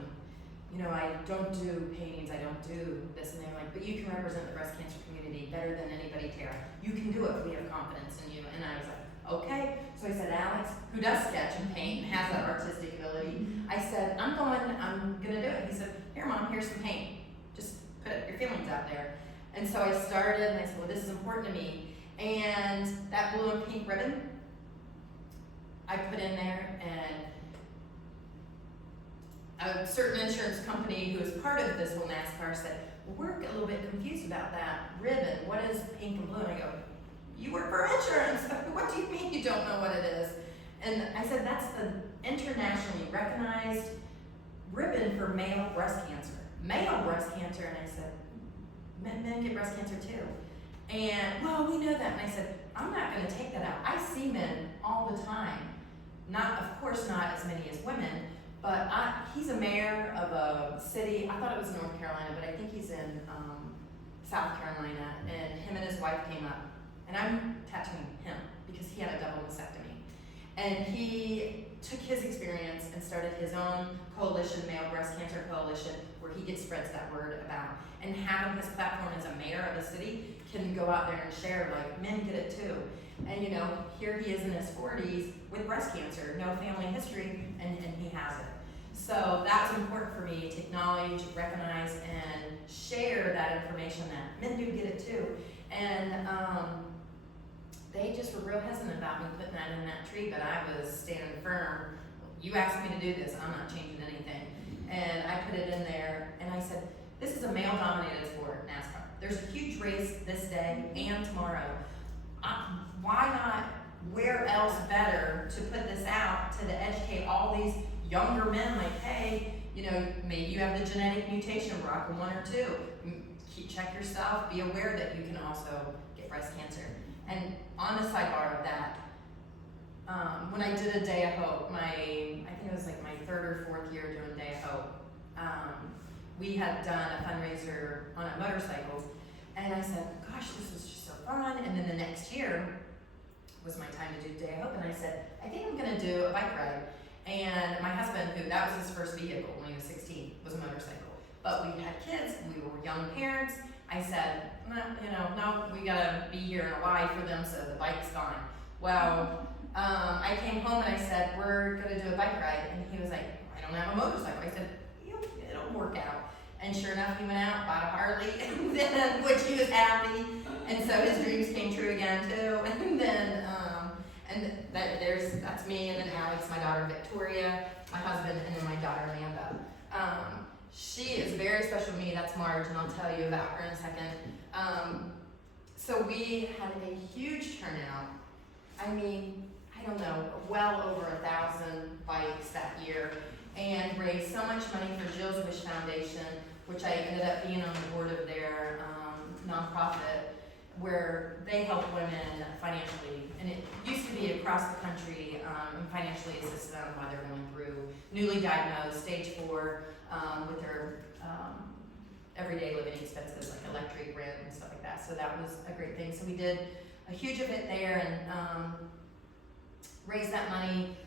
you know, I don't do paintings, I don't do this, and they're like, but you can represent the breast cancer community better than anybody, Tara. You can do it, we have confidence in you. And I was like, okay. So I said, Alex, who does sketch and paint and has that artistic ability, I said, I'm gonna do it. He said, here, Mom, here's some paint. Just put your feelings out there. And so I started, and I said, well, this is important to me. And that blue and pink ribbon, I put in there, and a certain insurance company who is part of this whole NASCAR said, well, we're a little bit confused about that ribbon. What is pink and blue? And I go, you work for insurance. What do you mean you don't know what it is? And I said, that's the internationally recognized ribbon for male breast cancer. Male breast cancer, and I said, men get breast cancer too. And, well, we know that. And I said, I'm not gonna take that out. I see men all the time. Not, of course, not as many as women, but he's a mayor of a city, I thought it was North Carolina, but I think he's in South Carolina, and him and his wife came up, and I'm tattooing him because he had a double mastectomy. And he took his experience and started his own coalition, Male Breast Cancer Coalition, where he spreads that word about. And having his platform as a mayor of a city can go out there and share, like, men get it too. And you know, here he is in his 40s with breast cancer, no family history, and he has it. So that was important for me to acknowledge, recognize, and share that information that men do get it too. And they just were real hesitant about me putting that in that tree, but I was standing firm. You asked me to do this, I'm not changing anything. And I put it in there, and I said, this is a male-dominated sport, NASCAR. There's a huge race this day and tomorrow. Why not, where else better to put this out to educate all these younger men, like, hey, you know, maybe you have the genetic mutation, BRCA1 or 2. Check yourself, be aware that you can also get breast cancer. And on the sidebar of that, when I did a Day of Hope, I think it was like my 3rd or 4th year doing Day of Hope, we had done a fundraiser on a motorcycle, and I said, gosh, this was just so fun. And then the next year was my time to do Day of Hope, and I said, I think I'm gonna do a bike ride. And my husband, who that was his first vehicle when he was 16, was a motorcycle. But we had kids, and we were young parents. I said, no, we gotta be here in Hawaii for them, so the bike's gone. Well, I came home and I said, we're gonna do a bike ride. And he was like, I don't have a motorcycle. I said, it'll work out. And sure enough, he went out, bought a Harley, and then, which he was happy. And so his dreams came true again too. And then, that's me, and then Alex, my daughter Victoria, my husband, and then my daughter Amanda. She is very special to me. That's Marge, and I'll tell you about her in a second. So we had a huge turnout. I mean, I don't know, well over 1,000 bikes that year, and raised so much money for Jill's Wish Foundation, which I ended up being on the board of their nonprofit, where they help women financially. And it used to be across the country, and financially assist them while they're going through newly diagnosed stage 4 with their everyday living expenses like electric, rent, and stuff like that. So that was a great thing. So we did a huge event there and raised that money.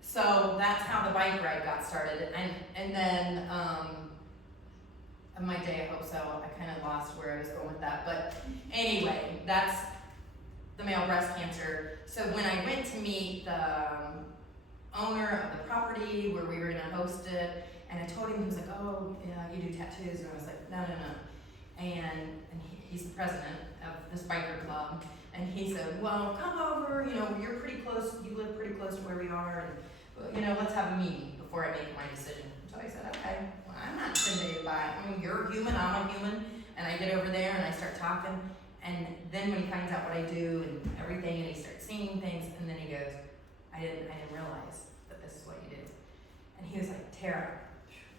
So that's how the bike ride got started. And then my Day of Hope, so I kind of lost where I was going with that. But anyway, that's the male breast cancer. So when I went to meet the owner of the property where we were gonna host it, and I told him, he was like, oh, yeah, you do tattoos, and I was like, no. And he's the president of this biker club, and he said, well, come over, you're pretty close, you live pretty close to where we are, and let's have a meeting before I make my decision. So I said, okay, well, I'm not intimidated by it. I mean, you're a human, I'm a human, and I get over there and I start talking, and then when he finds out what I do and everything, and he starts seeing things, and then he goes, I didn't realize that this is what you do. And he was like, Tara,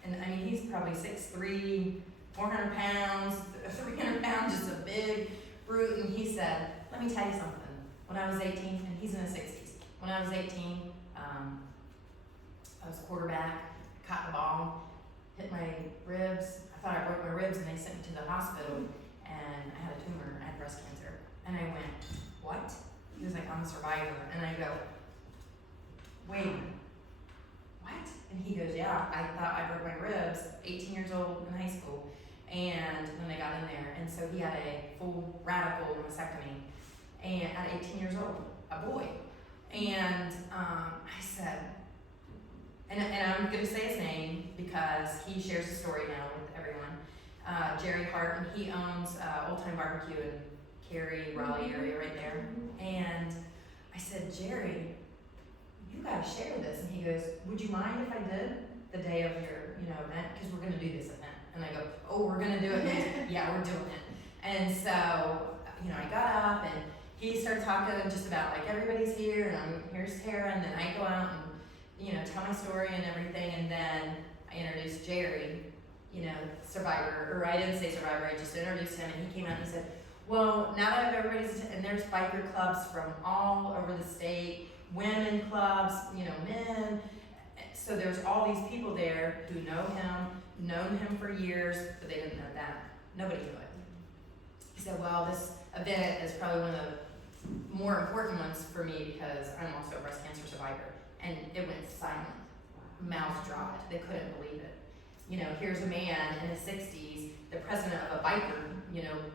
and I mean, he's probably 6'3", 400 pounds, 300 pounds, just a big brute, and he said, let me tell you something. When I was 18, and he's in his 60s, when I was 18, I was quarterback, caught the ball, hit my ribs. I thought I broke my ribs, and they sent me to the hospital, and I had a tumor, I had breast cancer. And I went, what? He was like, I'm a survivor. And I go, wait a minute, what? And he goes, yeah, I thought I broke my ribs, 18 years old in high school, and when I got in there. And so he had a full radical mastectomy, and at 18 years old, a boy. And I said, and I'm going to say his name because he shares the story now with everyone. Jerry Hart, and he owns Old Time Barbecue in Cary, Raleigh area right there. And I said, Jerry, you got to share this. And he goes, would you mind if I did the day of your event? Because we're going to do this event. And I go, oh, we're going to do it? Yeah, we're doing it. And so, I got up and he started talking just about like everybody's here and here's Tara, and then I go out and tell my story and everything, and then I introduced Jerry, survivor, or I didn't say survivor, I just introduced him, and he came out and he said, well, now that everybody's, and there's biker clubs from all over the state, women clubs, men, so there's all these people there who know him, known him for years, but they didn't know that. Nobody knew it. He said, well, this event is probably one of the more important ones for me because I'm also a breast cancer survivor. And it went silent. Mouths dropped. They couldn't believe it. Here's a man in his 60s, the president of a biker,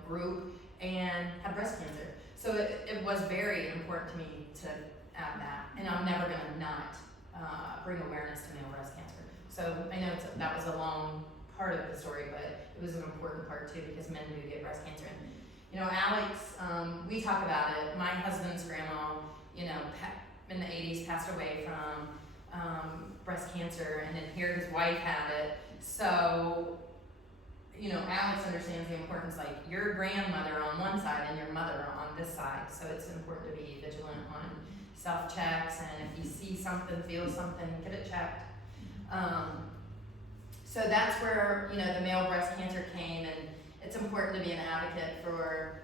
group, and had breast cancer. So it was very important to me to add that. And I'm never going to not bring awareness to male breast cancer. So I know that was a long part of the story, but it was an important part too because men do get breast cancer. And Alex, we talk about it. My husband's grandma, in the 80s passed away from breast cancer, and then here his wife had it. So, Alex understands the importance, like your grandmother on one side and your mother on this side. So it's important to be vigilant on self-checks, and if you see something, feel something, get it checked. So that's where, the male breast cancer came, and it's important to be an advocate for,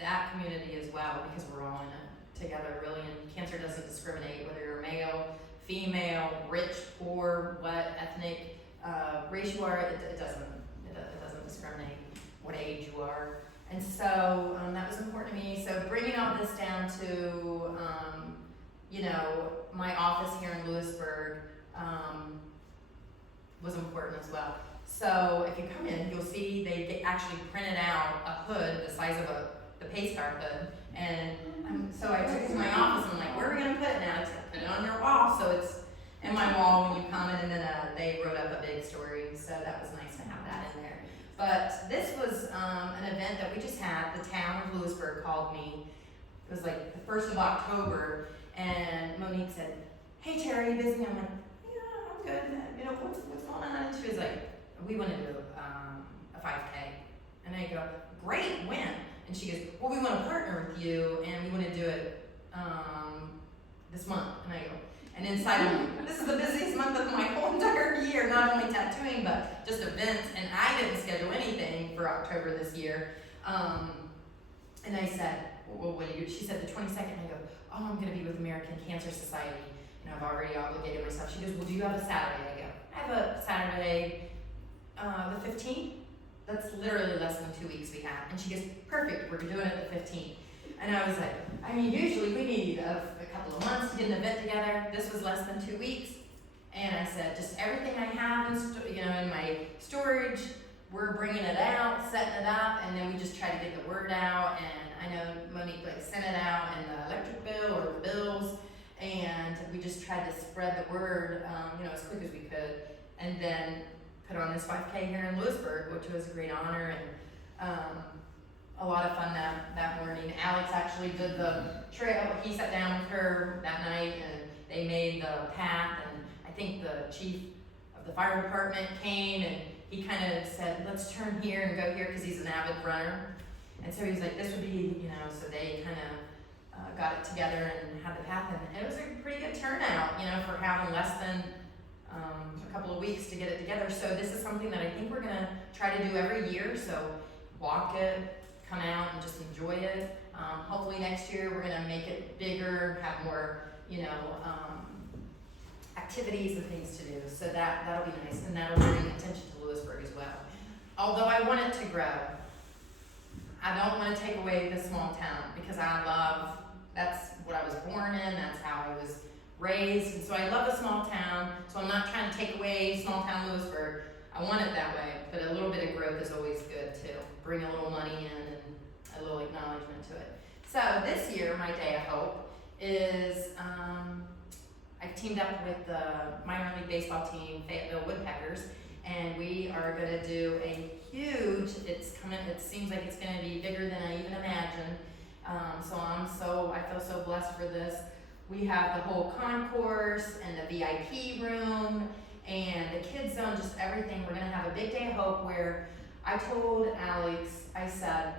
that community as well, because we're all in it together, really, and cancer doesn't discriminate whether you're male, female, rich, poor, what ethnic race you are. It doesn't discriminate what age you are, and so that was important to me. So bringing all this down to my office here in Lewisburg was important as well. So if you come in, you'll see they actually printed out a hood the size of the pace car hood. And so I took it to my office and I'm like, where are we going to put it now? I said, put it on your wall. So it's in my wall when you come in, and then they wrote up a big story. So that was nice to have that in there. But this was an event that we just had. The town of Lewisburg called me. It was like the 1st of October. And Monique said, hey, Terry, are you busy? I'm like, yeah, I'm good. What's going on? And she was like, we want to do a 5K. And I go, great, when? And she goes, well, we want to partner with you, and we want to do it this month. And I go, and inside I'm like, this is the busiest month of my whole entire year, not only tattooing, but just events. And I didn't schedule anything for October this year. And I said, well, what do you do? She said the 22nd. And I go, oh, I'm going to be with American Cancer Society. I've already obligated myself. She goes, well, do you have a Saturday? I go, I have a Saturday, the 15th. That's literally less than 2 weeks we have. And she goes, perfect, we're doing it the 15th. And I was like, usually we need a couple of months to get an event together. This was less than 2 weeks. And I said, just everything I have in my storage, we're bringing it out, setting it up, and then we just try to get the word out. And I know Monique sent it out in the electric bill or the bills. And we just tried to spread the word, as quick as we could, and then put on this 5K here in Lewisburg, which was a great honor and a lot of fun that morning. Alex actually did the trail. He sat down with her that night, and they made the path. And I think the chief of the fire department came, and he kind of said, "Let's turn here and go here," because he's an avid runner. And so he was like, "This would be, So they kind of got it together and had the path, and it was a pretty good turnout, for having less than a couple of weeks to get it together. So this is something that I think we're gonna try to do every year. So walk it, come out and just enjoy it. Hopefully next year we're gonna make it bigger, have more, activities and things to do. So that'll be nice, and that'll bring attention to Lewisburg as well. Although I want it to grow, I don't want to take away the small town, because that's what I was born in, that's how I was raised, and so I love a small town. So I'm not trying to take away small town Lewisburg. I want it that way, but a little bit of growth is always good too. Bring a little money in and a little acknowledgement to it. So this year, my day of hope is I've teamed up with the minor league baseball team, Fayetteville Woodpeckers, and we are going to do a huge, it seems like it's going to be bigger than I even imagined. I feel so blessed for this. We have the whole concourse and the VIP room and the kids zone, just everything. We're going to have a big day of hope where I told Alex, I said,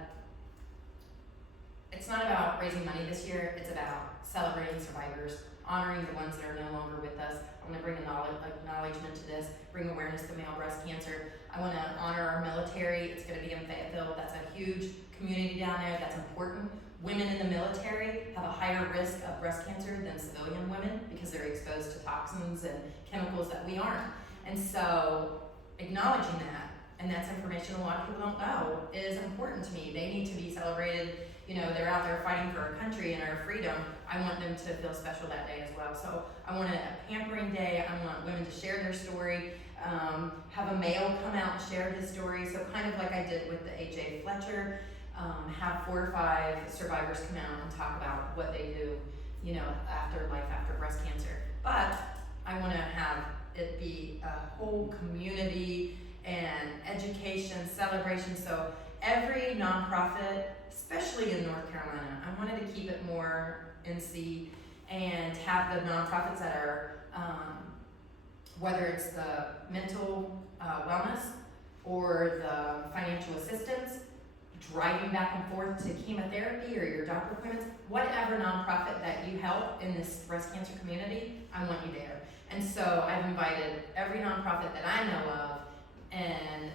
it's not about raising money this year, it's about celebrating survivors, honoring the ones that are no longer with us. I want to bring acknowledgement to this, bring awareness to male breast cancer. I want to honor our military. It's going to be in Fayetteville. That's a huge community down there. That's important. Women in the military have a higher risk of breast cancer than civilian women because they're exposed to toxins and chemicals that we aren't. And so acknowledging that, and that's information a lot of people don't know, is important to me. They need to be celebrated. They're out there fighting for our country and our freedom. I want them to feel special that day as well. So I want a pampering day. I want women to share their story, have a male come out and share his story. So kind of like I did with the A.J. Fletcher, have 4 or 5 survivors come out and talk about what they do, after life after breast cancer. But I want to have it be a whole community and education, celebration. So every nonprofit, especially in North Carolina, I wanted to keep it more NC and have the nonprofits that are, whether it's the mental wellness or the financial assistance, driving back and forth to chemotherapy or your doctor appointments, whatever nonprofit that you help in this breast cancer community, I want you there. And so I've invited every nonprofit that I know of and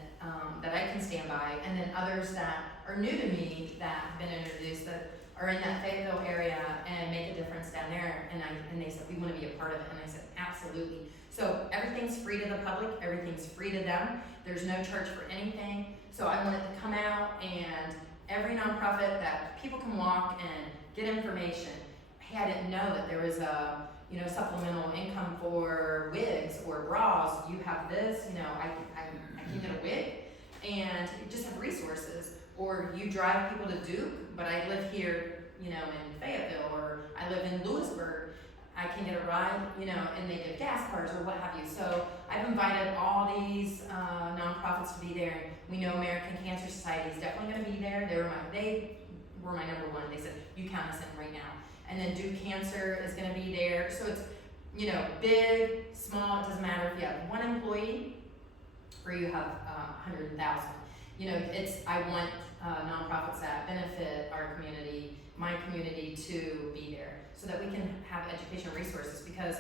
that I can stand by, and then others that are new to me that have been introduced that are in that Fayetteville area and make a difference down there. And they said, we want to be a part of it. And I said, absolutely. So everything's free to the public. Everything's free to them. There's no charge for anything. So I wanted to come out, and every nonprofit that people can walk and get information. Hey, I didn't know that there was a supplemental income for wigs or bras. You have this, I can get a wig, and just have resources. Or you drive people to Duke, but I live here, in Fayetteville, or I live in Lewisburg. I can get a ride, and they give gas cards or what have you. So I've invited all these nonprofits to be there. We know American Cancer Society is definitely going to be there. They were my number one. They said, you count us in right now. And then Duke Cancer is going to be there. So it's, big, small, it doesn't matter if you have 1 employee or you have 100,000. I want nonprofits that benefit our community, my community, to be there so that we can have educational resources. Because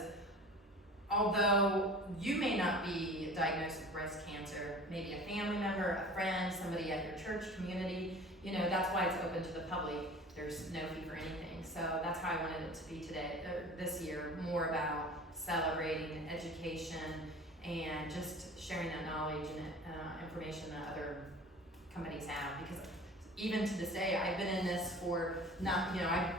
although you may not be diagnosed with breast cancer, maybe a family member, a friend, somebody at your church community, that's why it's open to the public. There's no fee for anything. So that's how I wanted it to be this year, more about celebrating education and just sharing that knowledge and information that other companies have. Because even to this day, I've been in this for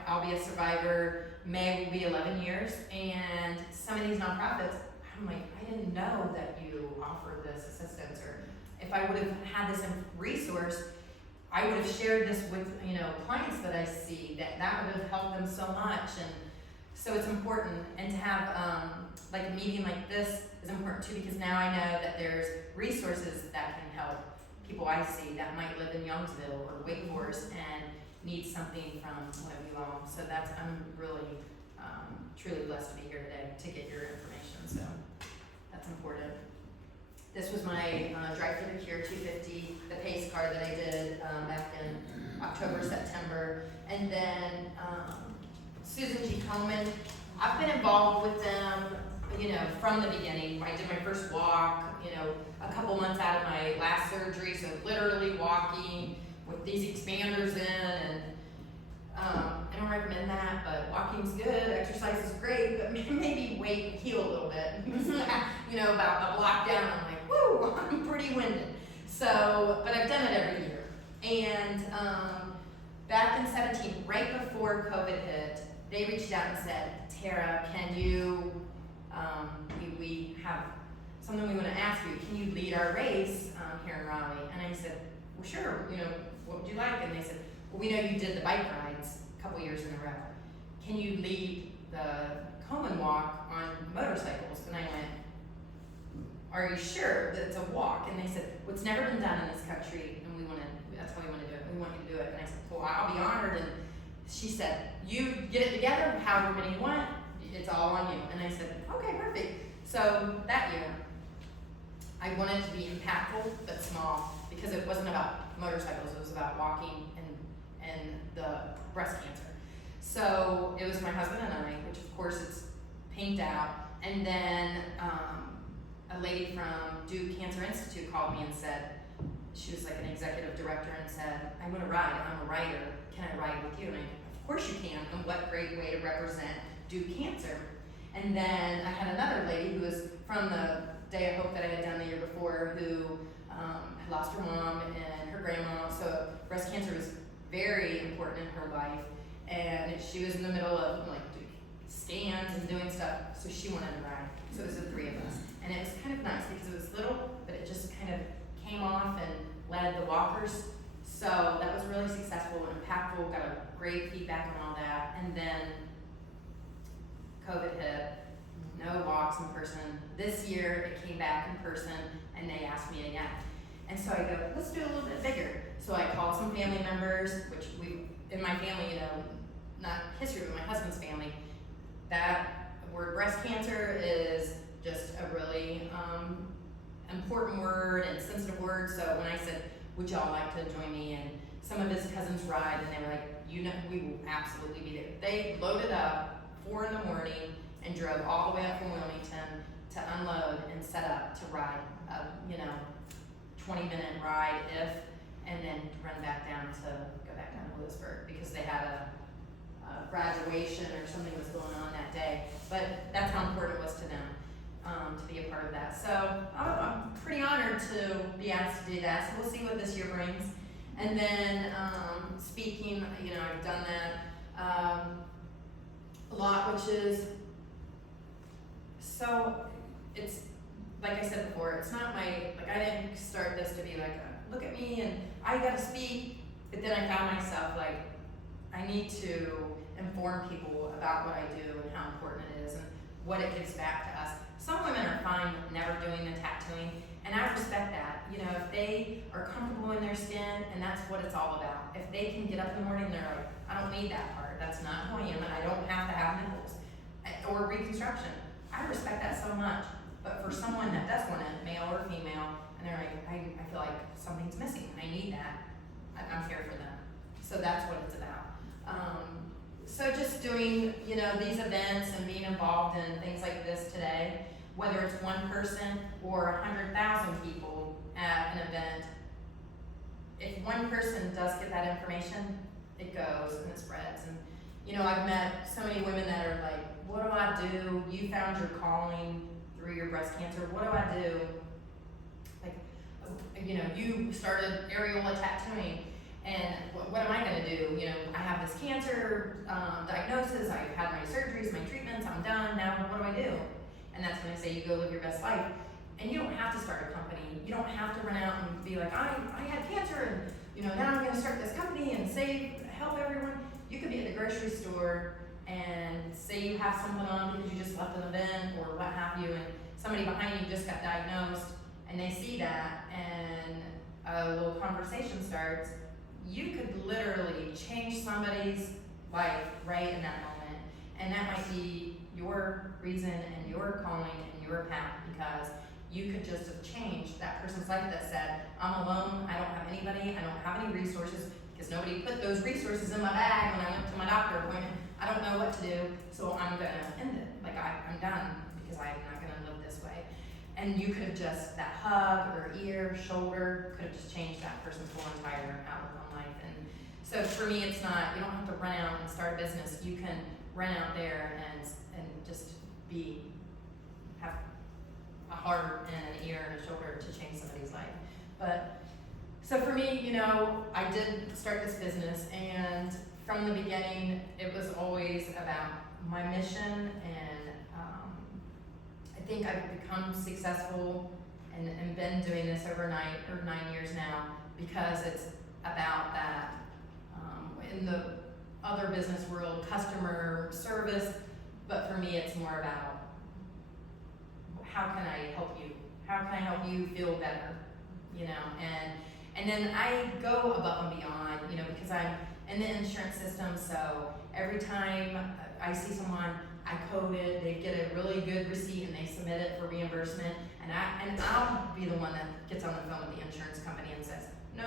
I'll be a survivor. May will be 11 years, and some of these nonprofits, I'm like, I didn't know that you offered this assistance, or if I would have had this resource, I would have shared this with clients that I see, that would have helped them so much. And so it's important, and to have like a meeting like this is important too, because now I know that there's resources that can help people I see that might live in Youngsville or Wake Forest and need something from one of you all. So I'm really truly blessed to be here today to get your information. So that's important. This was my Drive for the Cure 250, the PACE card that I did back in October, September. And then Susan G. Komen, I've been involved with them from the beginning. I did my first walk, a couple months out of my last surgery, so literally walking with these expanders in, and I don't recommend that, but walking's good, exercise is great, but maybe wait and heal a little bit. About a block down, I'm like, woo, I'm pretty winded. So, but I've done it every year. And back in 17, right before COVID hit, they reached out and said, Tara, can you, we have something we want to ask you. Can you lead our race here in Raleigh? And I said, well, sure, what would you like? And they said, well, we know you did the bike rides a couple years in a row. Can you lead the Coleman walk on motorcycles? And I went, are you sure that it's a walk? And they said, well, it's never been done in this country, and that's how we want to do it. We want you to do it. And I said, well, I'll be honored. And she said, you get it together, however many you want, it's all on you. And I said, okay, perfect. So that year, I wanted to be impactful but small, because it wasn't about motorcycles, it was about walking and the breast cancer. So it was my husband and I, which of course it's pinked out, and then a lady from Duke Cancer Institute called me and said, she was like an executive director, and said, I'm gonna ride, I'm a writer, can I ride with you? And I said, of course you can, and what great way to represent Duke Cancer. And then I had another lady who was from the Day of Hope that I had done the year before, who had lost her mom and her grandma, so breast cancer was very important in her life, and she was in the middle of like doing scans and doing stuff, so she wanted to ride. So it was the three of us, and it was kind of nice because it was little, but it just kind of came off and led the walkers. So that was really successful and impactful, got a great feedback on all that. And then COVID hit, no walks in person. This year it came back in person, and they asked me again. And so I go, let's do it a little bit bigger. So I called some family members, which in my family, not history, but my husband's family, that word breast cancer is just a really important word and sensitive word. So when I said, would y'all like to join me? And some of his cousins ride, and they were like, we will absolutely be there. They loaded up 4 in the morning and drove all the way up from Williamson to unload and set up to ride a 20-minute ride and then run back down to go back down to Lewisburg, because they had a graduation or something was going on that day. But that's how important it was to them to be a part of that. So I'm pretty honored to be asked to do that. So we'll see what this year brings. And then speaking, I've done that a lot, which is, so it's, like I said before, it's not I didn't start this to be like, look at me and I gotta speak, but then I found myself like, I need to inform people about what I do and how important it is and what it gives back to us. Some women are fine with never doing the tattooing, and I respect that. If they are comfortable in their skin, and that's what it's all about. If they can get up in the morning and they're like, I don't need that part, that's not who I am, and I don't have to have nipples or reconstruction. I respect that so much. But for someone that does want it, male or female, and they're like, I feel like something's missing, I need that, I'm here for them. So that's what it's about. So just doing, these events and being involved in things like this today, whether it's one person or 100,000 people at an event, if one person does get that information, it goes and it spreads. And I've met so many women that are like, what do I do? You found your calling through your breast cancer. What do I do? Like, you started areola tattooing, and what am I gonna do? I have this cancer diagnosis, I've had my surgeries, my treatments, I'm done, now what do I do? And that's when I say you go live your best life. And you don't have to start a company. You don't have to run out and be like, I had cancer and now I'm gonna start this company and help everyone. You could be at the grocery store and say you have something on because you just left an event or what have you, and somebody behind you just got diagnosed and they see that and a little conversation starts. You could literally change somebody's life right in that moment, and that might be your reason and your calling and your path, because you could just have changed that person's life that said, I'm alone, I don't have anybody, I don't have any resources, because nobody put those resources in my bag when I went to my doctor appointment. I don't know what to do, so I'm gonna end it. Like I'm done, because I'm not gonna live this way. And you could have just, that hug or ear, shoulder, could have just changed that person's whole entire outlook on life. And so for me, it's not, you don't have to run out and start a business. You can run out there and just have a heart and an ear and a shoulder to change somebody's life. But, so for me, you know, I did start this business, and from the beginning, it was always about my mission, and I think I've become successful and been doing this over 9 years now because it's about that. In the other business world, customer service, but for me, it's more about how can I help you? How can I help you feel better? You know, and then I go above and beyond, you know, because I'm in the insurance system, so every time I see someone, I code it, they get a really good receipt and they submit it for reimbursement, and I'll be the one that gets on the phone with the insurance company and says, no,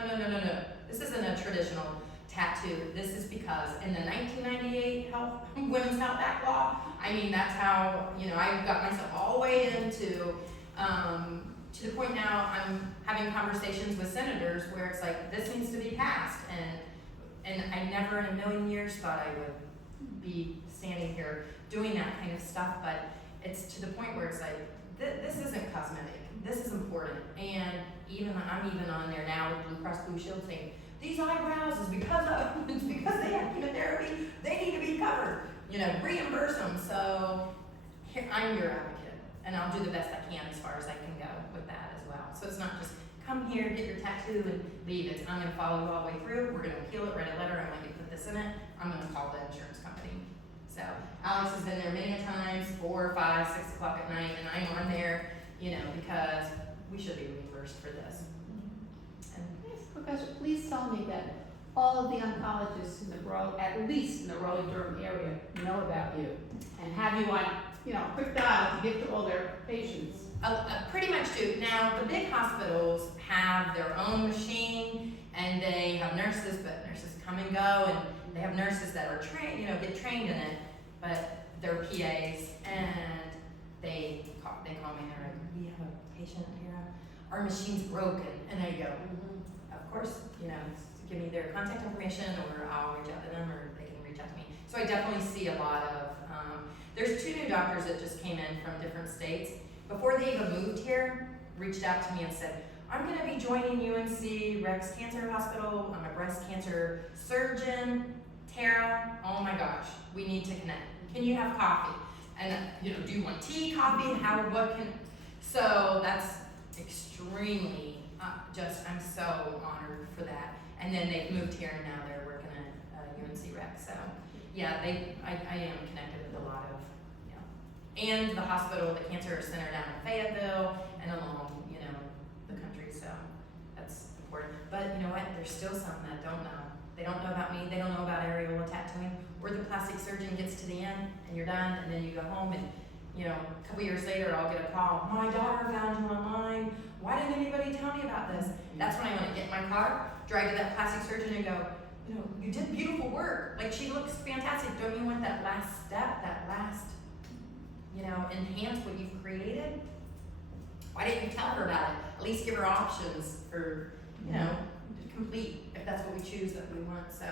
this isn't a traditional tattoo. This is because in the 1998 Women's Health Act law, I mean, that's how, you know, I got myself all the way into, to the point now I'm having conversations with senators where it's like, this needs to be passed, and I never in a million years thought I would be standing here doing that kind of stuff, but it's to the point where it's like, this isn't cosmetic, this is important, and I'm even on there now with Blue Cross Blue Shield saying, these eyebrows is because they have chemotherapy, they need to be covered, you know, reimburse them. So here, I'm your advocate, and I'll do the best I can as far as I can go with that as well. So it's not just come here, get your tattoo, and leave it. I'm gonna follow you all the way through, we're gonna appeal it, write a letter, I want you to put this in it, I'm gonna call the insurance company. So Alex has been there many times, 4, 5, 6 o'clock at night, and I'm on there, you know, because we should be reimbursed for this. Professor, please tell me that all of the oncologists in the at least in the Raleigh-Durham area, know about you and have you on, you know, quick dial to give to all their patients. Pretty much do. Now, the big hospitals have their own machine, and they have nurses, but nurses come and go, and they have nurses that are trained, you know, get trained in it, but they're PAs, and they call me, they're like, we have a patient here, our machine's broken, and I go, of course, you know, give me their contact information, or I'll reach out to them, or they can reach out to me. So I definitely see a lot of, there's 2 new doctors that just came in from different states. Before they even moved here, reached out to me and said, I'm gonna be joining UNC Rex Cancer Hospital, I'm a breast cancer surgeon, Tara, oh my gosh, we need to connect. Can you have coffee? And, you know, do you want tea, coffee, so that's extremely, I'm so honored for that. And then they've moved here and now they're working at UNC Rex. So yeah, I am connected with a lot of, you know, and the hospital, the cancer center down in Fayetteville and along, you know, the country. So that's important. But you know what? There's still some that don't know. They don't know about me. They don't know about areola tattooing. Or the plastic surgeon gets to the end and you're done, and then you go home and, you know, a couple years later I'll get a call. My daughter found you online. Why didn't anybody tell me about this? That's when I want to get in my car, drive to that plastic surgeon and go, you know, you did beautiful work. Like, she looks fantastic. Don't you want that last step, that last, you know, enhance what you've created? Why didn't you tell her about it? At least give her options for, you know, to complete, if that's what we choose that we want, so.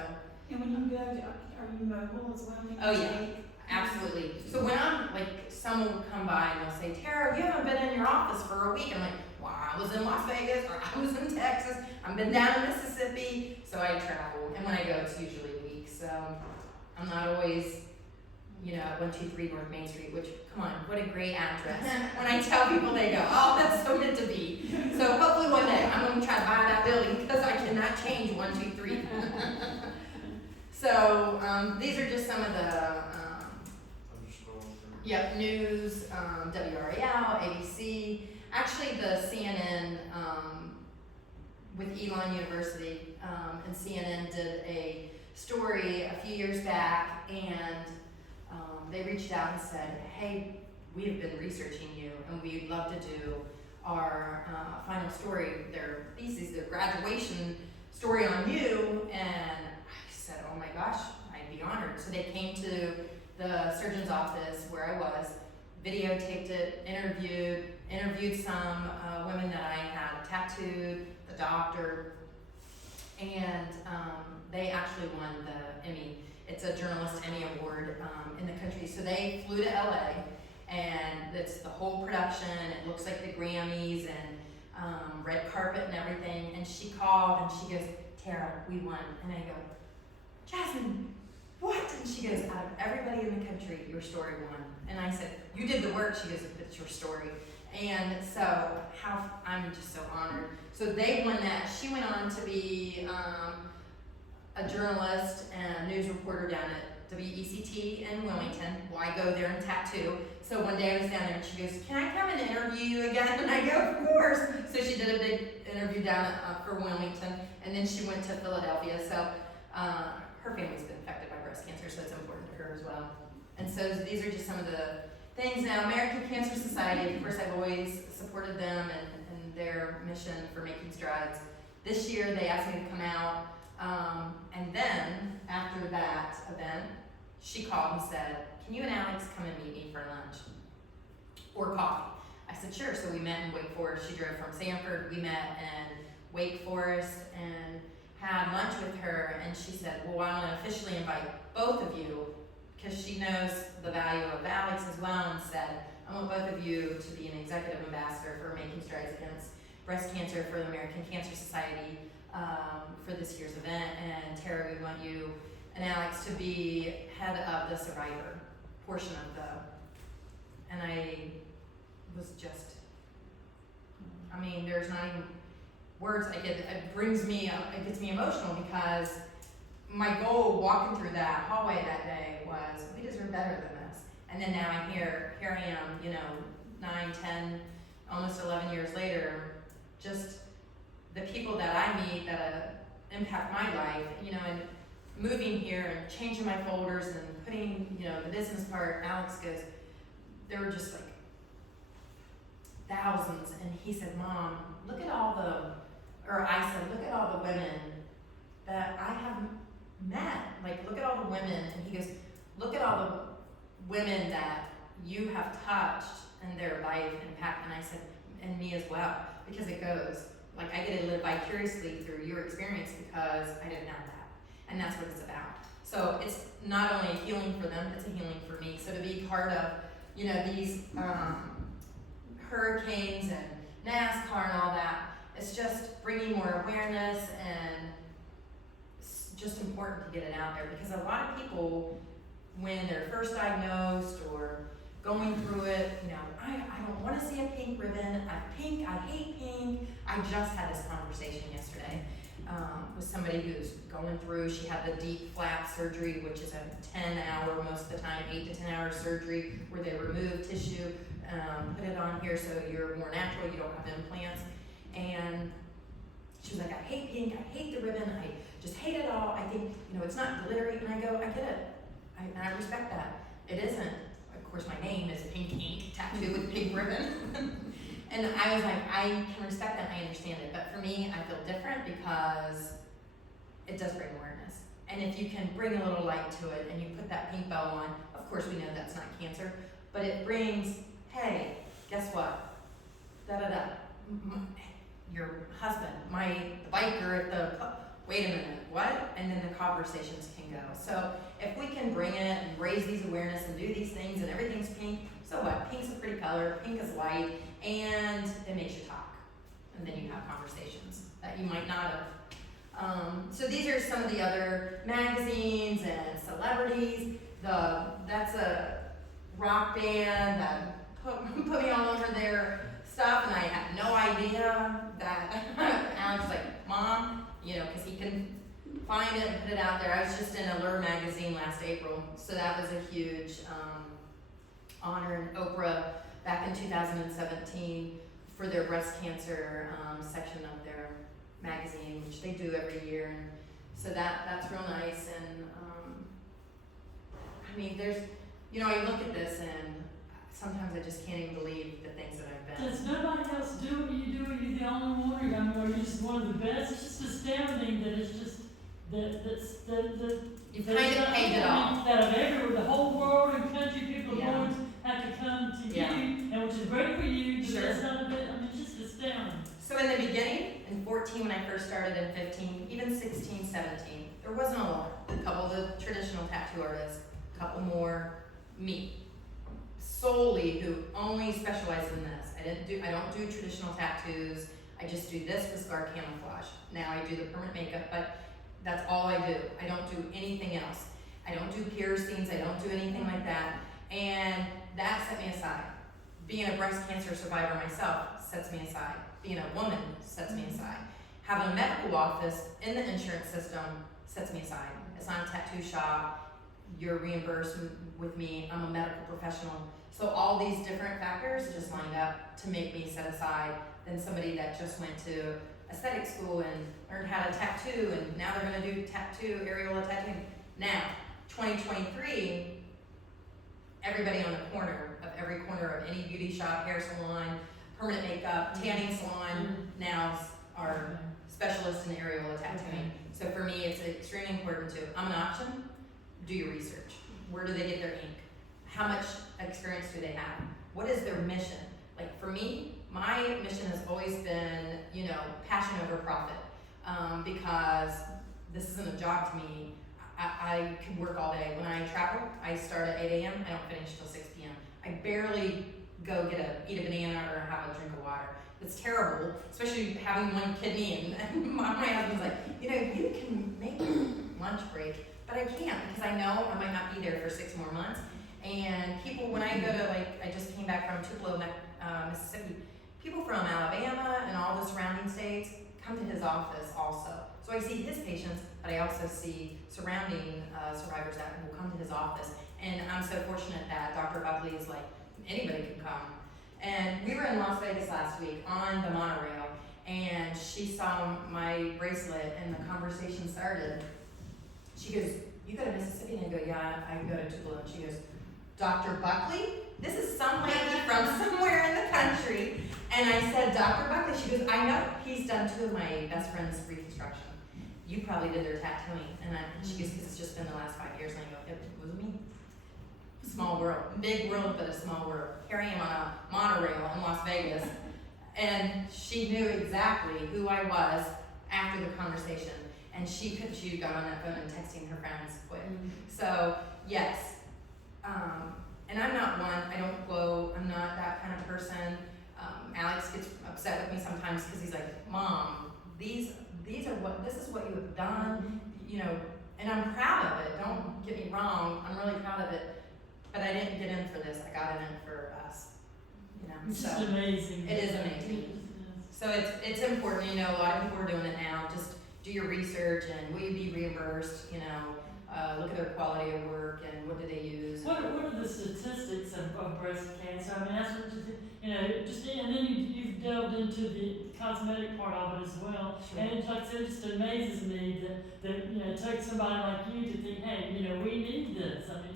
And when you go, are you mobile as well? Oh yeah, absolutely. So when I'm, like, someone will come by and they'll say, Tara, you haven't been in your office for a week. I'm like, well, I was in Las Vegas, or I was in Texas, I've been down in Mississippi, so I travel. And when I go, it's usually a week, so I'm not always, you know, 123 North Main Street, which, come on, what a great address. When I tell people, they go, oh, that's so meant to be. So hopefully one day I'm going to try to buy that building because I cannot change 123. So these are just some of the news, WRAL, ABC. Actually, the CNN with Elon University and CNN did a story a few years back, and they reached out and said, hey, we have been researching you, and we'd love to do our final story, their thesis, their graduation story on you. And I said, oh my gosh, I'd be honored. So they came to the surgeon's office where I was, videotaped it, interviewed some women that I had tattooed, the doctor, and they actually won the Emmy. It's a Journalist Emmy Award in the country. So they flew to LA, and it's the whole production. It looks like the Grammys and red carpet and everything. And she called and she goes, "Tara, we won." And I go, "Jasmine, what?" And she goes, "Out of everybody in the country, your story won." And I said, "You did the work." She goes, "But it's your story." And so I'm just so honored. So they won that. She went on to be a journalist and news reporter down at W.E.C in Williamson. Well, I go there and tattoo. So one day I was down there and she goes, "Can I come and interview you again?" And I go, "Of course." So she did a big interview down for Williamson, and then she went to Philadelphia. So her family's been affected by breast cancer, so it's important to her as well. And so these are just some of the things. Now, American Cancer Society, of course, I've always supported them and their mission for making strides. This year, they asked me to come out, and then, after that event, she called and said, "Can you and Alex come and meet me for lunch or coffee?" I said, "Sure." So we met in Wake Forest. She drove from Sanford. We met in Wake Forest and had lunch with her, and she said, "Well, I want to officially invite both of you," because she knows the value of Alex as well, and said, "I want both of you to be an executive ambassador for Making Strides Against Breast Cancer for the American Cancer Society for this year's event. And Tara, we want you and Alex to be head of the survivor portion of the," and I was just, I mean, there's not even words. It gets me emotional, because my goal walking through that hallway that day was, we deserve better than this. And then now here I am, 9, 10, almost 11 years later, just the people that I meet that impact my life, and moving here and changing my folders and putting, the business part. Alex goes, there were just like thousands, and he said, "Mom, look at all I said, look at all the women that I have met. Like, look at all the women." And he goes, "Look at all the women that you have touched and their life impact." And I said, "And me as well," because it goes, like, I get to live vicariously through your experience because I didn't have that. And that's what it's about. So it's not only a healing for them, it's a healing for me. So to be part of, these hurricanes and NASCAR and all that, it's just bringing more awareness, and it's just important to get it out there, because a lot of people, when they're first diagnosed or going through it, I don't want to see a pink ribbon. I hate pink. I just had this conversation yesterday with somebody who's going through, she had the deep flap surgery, which is a 10-hour, most of the time, 8 to 10 hour surgery, where they remove tissue, put it on here so you're more natural, you don't have implants. And she was like, "I hate pink, I hate the ribbon, I just hate it all. I think, it's not glittery." And I go, "I get it. And I respect that. It isn't." Of course, my name is Pink Ink, tattooed with pink ribbon. And I was like, I can respect that, I understand it. But for me, I feel different, because it does bring awareness. And if you can bring a little light to it and you put that pink bow on, of course we know that's not cancer, but it brings, hey, guess what? Da-da-da. Your husband, the biker at the, wait a minute, what? And then the conversations can go. So if we can bring it and raise these awareness and do these things and everything's pink, so what? Pink's a pretty color, pink is light, and it makes you talk. And then you have conversations that you might not have. So these are some of the other magazines and celebrities. That's a rock band that put me all over their stuff, and I had no idea that Alex was like, "Mom," because he can find it and put it out there. I was just in Allure magazine last April, so that was a huge honor. And Oprah, back in 2017, for their breast cancer section of their magazine, which they do every year. And so that's real nice. And I mean, there's, I look at this and sometimes I just can't even believe the things that I've been. Does nobody else do what you do? Are you the only one? I mean, are you just one of the best? It's just astounding that it's just You've kind of paid it off. That of everywhere, the whole world and country, people Yeah. going have to come to Yeah. you, and which is great for you, but Sure. that's not a bit, I mean, it's just astounding. So in the beginning, in 14 when I first started, in 15, even 16, 17, there wasn't a lot. A couple of the traditional tattoo artists, a couple more, me. Solely who only specialize in this. I don't do traditional tattoos. I just do this with scar camouflage. Now I do the permanent makeup, but that's all I do. I don't do anything else. I don't do piercings, I don't do anything like that. And that set me aside. Being a breast cancer survivor myself sets me aside. Being a woman sets me aside. Having a medical office in the insurance system sets me aside. It's not a tattoo shop. You're reimbursed with me. I'm a medical professional. So all these different factors just lined up to make me set aside than somebody that just went to aesthetic school and learned how to tattoo, and now they're gonna do areola tattooing. Now, 2023, everybody on the corner of every corner of any beauty shop, hair salon, permanent makeup, tanning salon, now are specialists in areola tattooing. So for me, it's extremely important to, I'm an option, do your research. Where do they get their ink? How much experience do they have? What is their mission? Like for me, my mission has always been, passion over profit. Because this isn't a job to me. I can work all day. When I travel, I start at 8 a.m., I don't finish till 6 p.m. I barely go eat a banana or have a drink of water. It's terrible, especially having one kidney, and my husband's like, you can make a lunch break, but I can't because I know I might not be there for 6 more months. And people, when I go to, I just came back from Tupelo, Mississippi, people from Alabama and all the surrounding states come to his office also. So I see his patients, but I also see surrounding survivors that will come to his office. And I'm so fortunate that Dr. Buckley is like, anybody can come. And we were in Las Vegas last week on the monorail, and she saw my bracelet, and the conversation started. She goes, "You go to Mississippi?" And I go, "Yeah, I go to Tupelo." And she goes, "Dr. Buckley? This is some lady from somewhere in the country." And I said, "Dr. Buckley?" She goes, "I know. He's done 2 of my best friends' reconstruction. You probably did their tattooing." And she goes, "Because it's just been the last 5 years." And I go, "It was me." Small world, big world, but a small world. Here I am on a monorail in Las Vegas, and she knew exactly who I was after the conversation. And she got on that phone and texting her friends quick. So yes, and I'm not one. I don't glow. I'm not that kind of person. Alex gets upset with me sometimes because he's like, "Mom, this is what you have done, and I'm proud of it. Don't get me wrong. I'm really proud of it. But I didn't get in for this. I got in for us, It's So just amazing. it is amazing. So it's important. A lot of people are doing it now. Just do your research and will you be reimbursed? Look at their quality of work and what do they use. What are the statistics of breast cancer? I mean, that's what and then you've delved into the cosmetic part of it as well. Sure. And it's like I said, it just amazes me that it takes somebody like you to think, hey, we need this. I mean,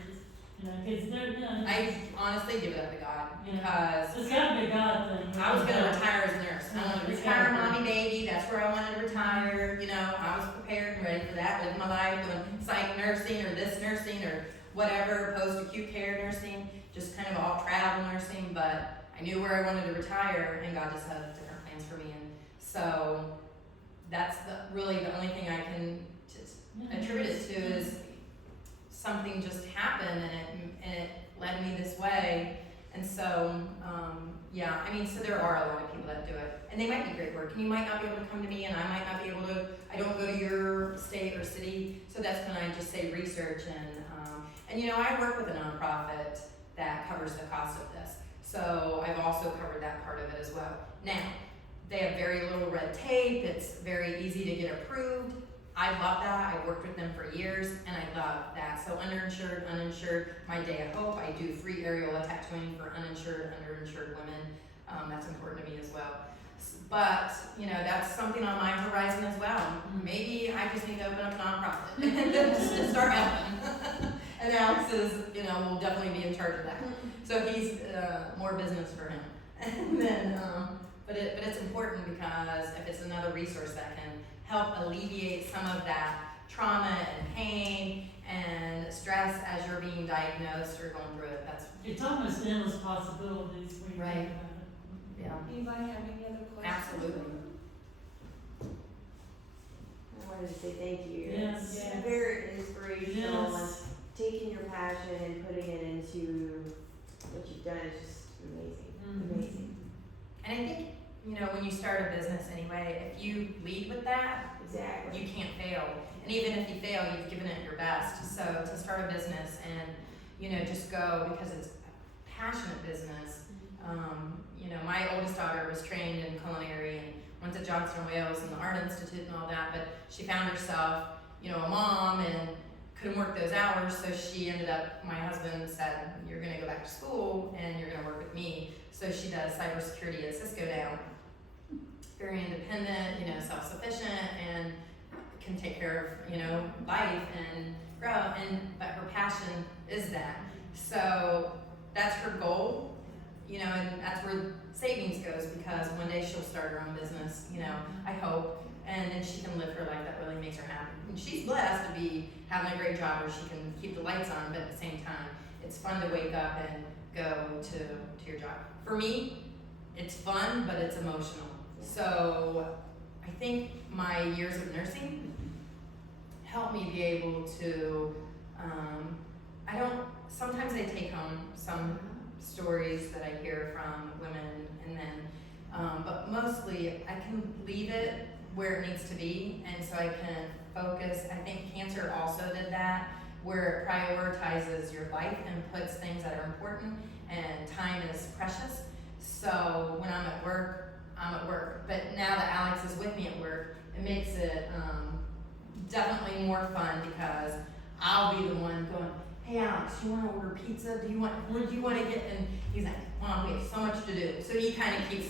because I honestly give it up to God because it's got to be a God thing. I was going to retire as a nurse. I wanted to retire, mommy, baby. That's where I wanted to retire. I was prepared and ready for that. Living my life doing psych nursing or this nursing or whatever, post-acute care nursing, just kind of all travel nursing. But I knew where I wanted to retire, and God just had different plans for me. And so that's really the only thing I can just attribute it to is something just happened and it led me this way. And so, so there are a lot of people that do it. And they might be great work. And you might not be able to come to me, and I might not be able to, I don't go to your state or city. So that's when I just say research. And I work with a nonprofit that covers the cost of this. So I've also covered that part of it as well. Now, they have very little red tape. It's very easy to get approved. I love that. I've worked with them for years, and I love that. So underinsured, uninsured, my day of hope. I do free areola tattooing for uninsured, underinsured women. That's important to me as well. But, that's something on my horizon as well. Maybe I just need to open up a nonprofit and just to start helping. And Alex is, will definitely be in charge of that. So he's more business for him. And then, but it's important because if it's another resource that can help alleviate some of that trauma and pain and stress as you're being diagnosed or going through it. That's, It's almost endless possibilities when you Right. think about it. yeah, Anybody have any other questions? absolutely. I wanted to say thank you. Yes. It's Yes. very inspirational and Yes. taking your passion and putting it into what you've done is just amazing. Mhm. Amazing. And I think, when you start a business anyway, if you lead with that, Exactly. you can't fail. And even if you fail, you've given it your best. So to start a business and, just go because it's a passionate business. My oldest daughter was trained in culinary and went to Johnson Wales and the Art Institute and all that, but she found herself, a mom and couldn't work those hours, so she ended up, my husband said, you're gonna go back to school and you're gonna work with me. So she does cybersecurity at Cisco now. Very independent, self-sufficient, and can take care of, life and grow, but her passion is that. So that's her goal, and that's where savings goes, because one day she'll start her own business, I hope, and then she can live her life that really makes her happy. And she's blessed to be having a great job where she can keep the lights on, but at the same time, it's fun to wake up and go to your job. For me, it's fun, but it's emotional. So I think my years of nursing helped me be able to, sometimes I take home some stories that I hear from women, and then, but mostly I can leave it where it needs to be, and so I can focus. I think cancer also did that, where it prioritizes your life and puts things that are important, and time is precious. So when I'm at work, but now that Alex is with me at work, it makes it definitely more fun, because I'll be the one going, hey Alex, you want to order pizza? What do you want to get? And he's like, Mom, we have so much to do. So he kind of keeps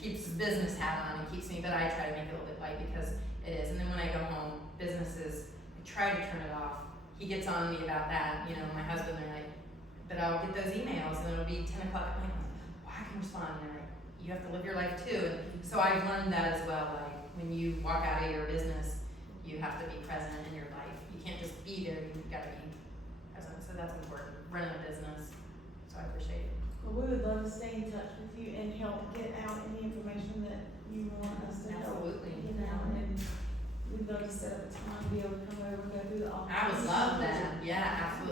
his business hat on and keeps me, but I try to make it a little bit light because it is. And then when I go home, businesses, I try to turn it off. He gets on me about that, my husband, they're like, but I'll get those emails and it'll be 10 o'clock at night. I'm like, well, I can respond. And they're like, you have to live your life too. And so I've learned that as well. Like when you walk out of your business, you have to be present in your life. You can't just be there, you've got to be present. So that's important, running a business. So I appreciate it. Well, we would love to stay in touch with you and help get out any information that you want us to help. Absolutely. And we'd love to set up a time to be able to come over and go through the office. I would love that. Yeah, absolutely.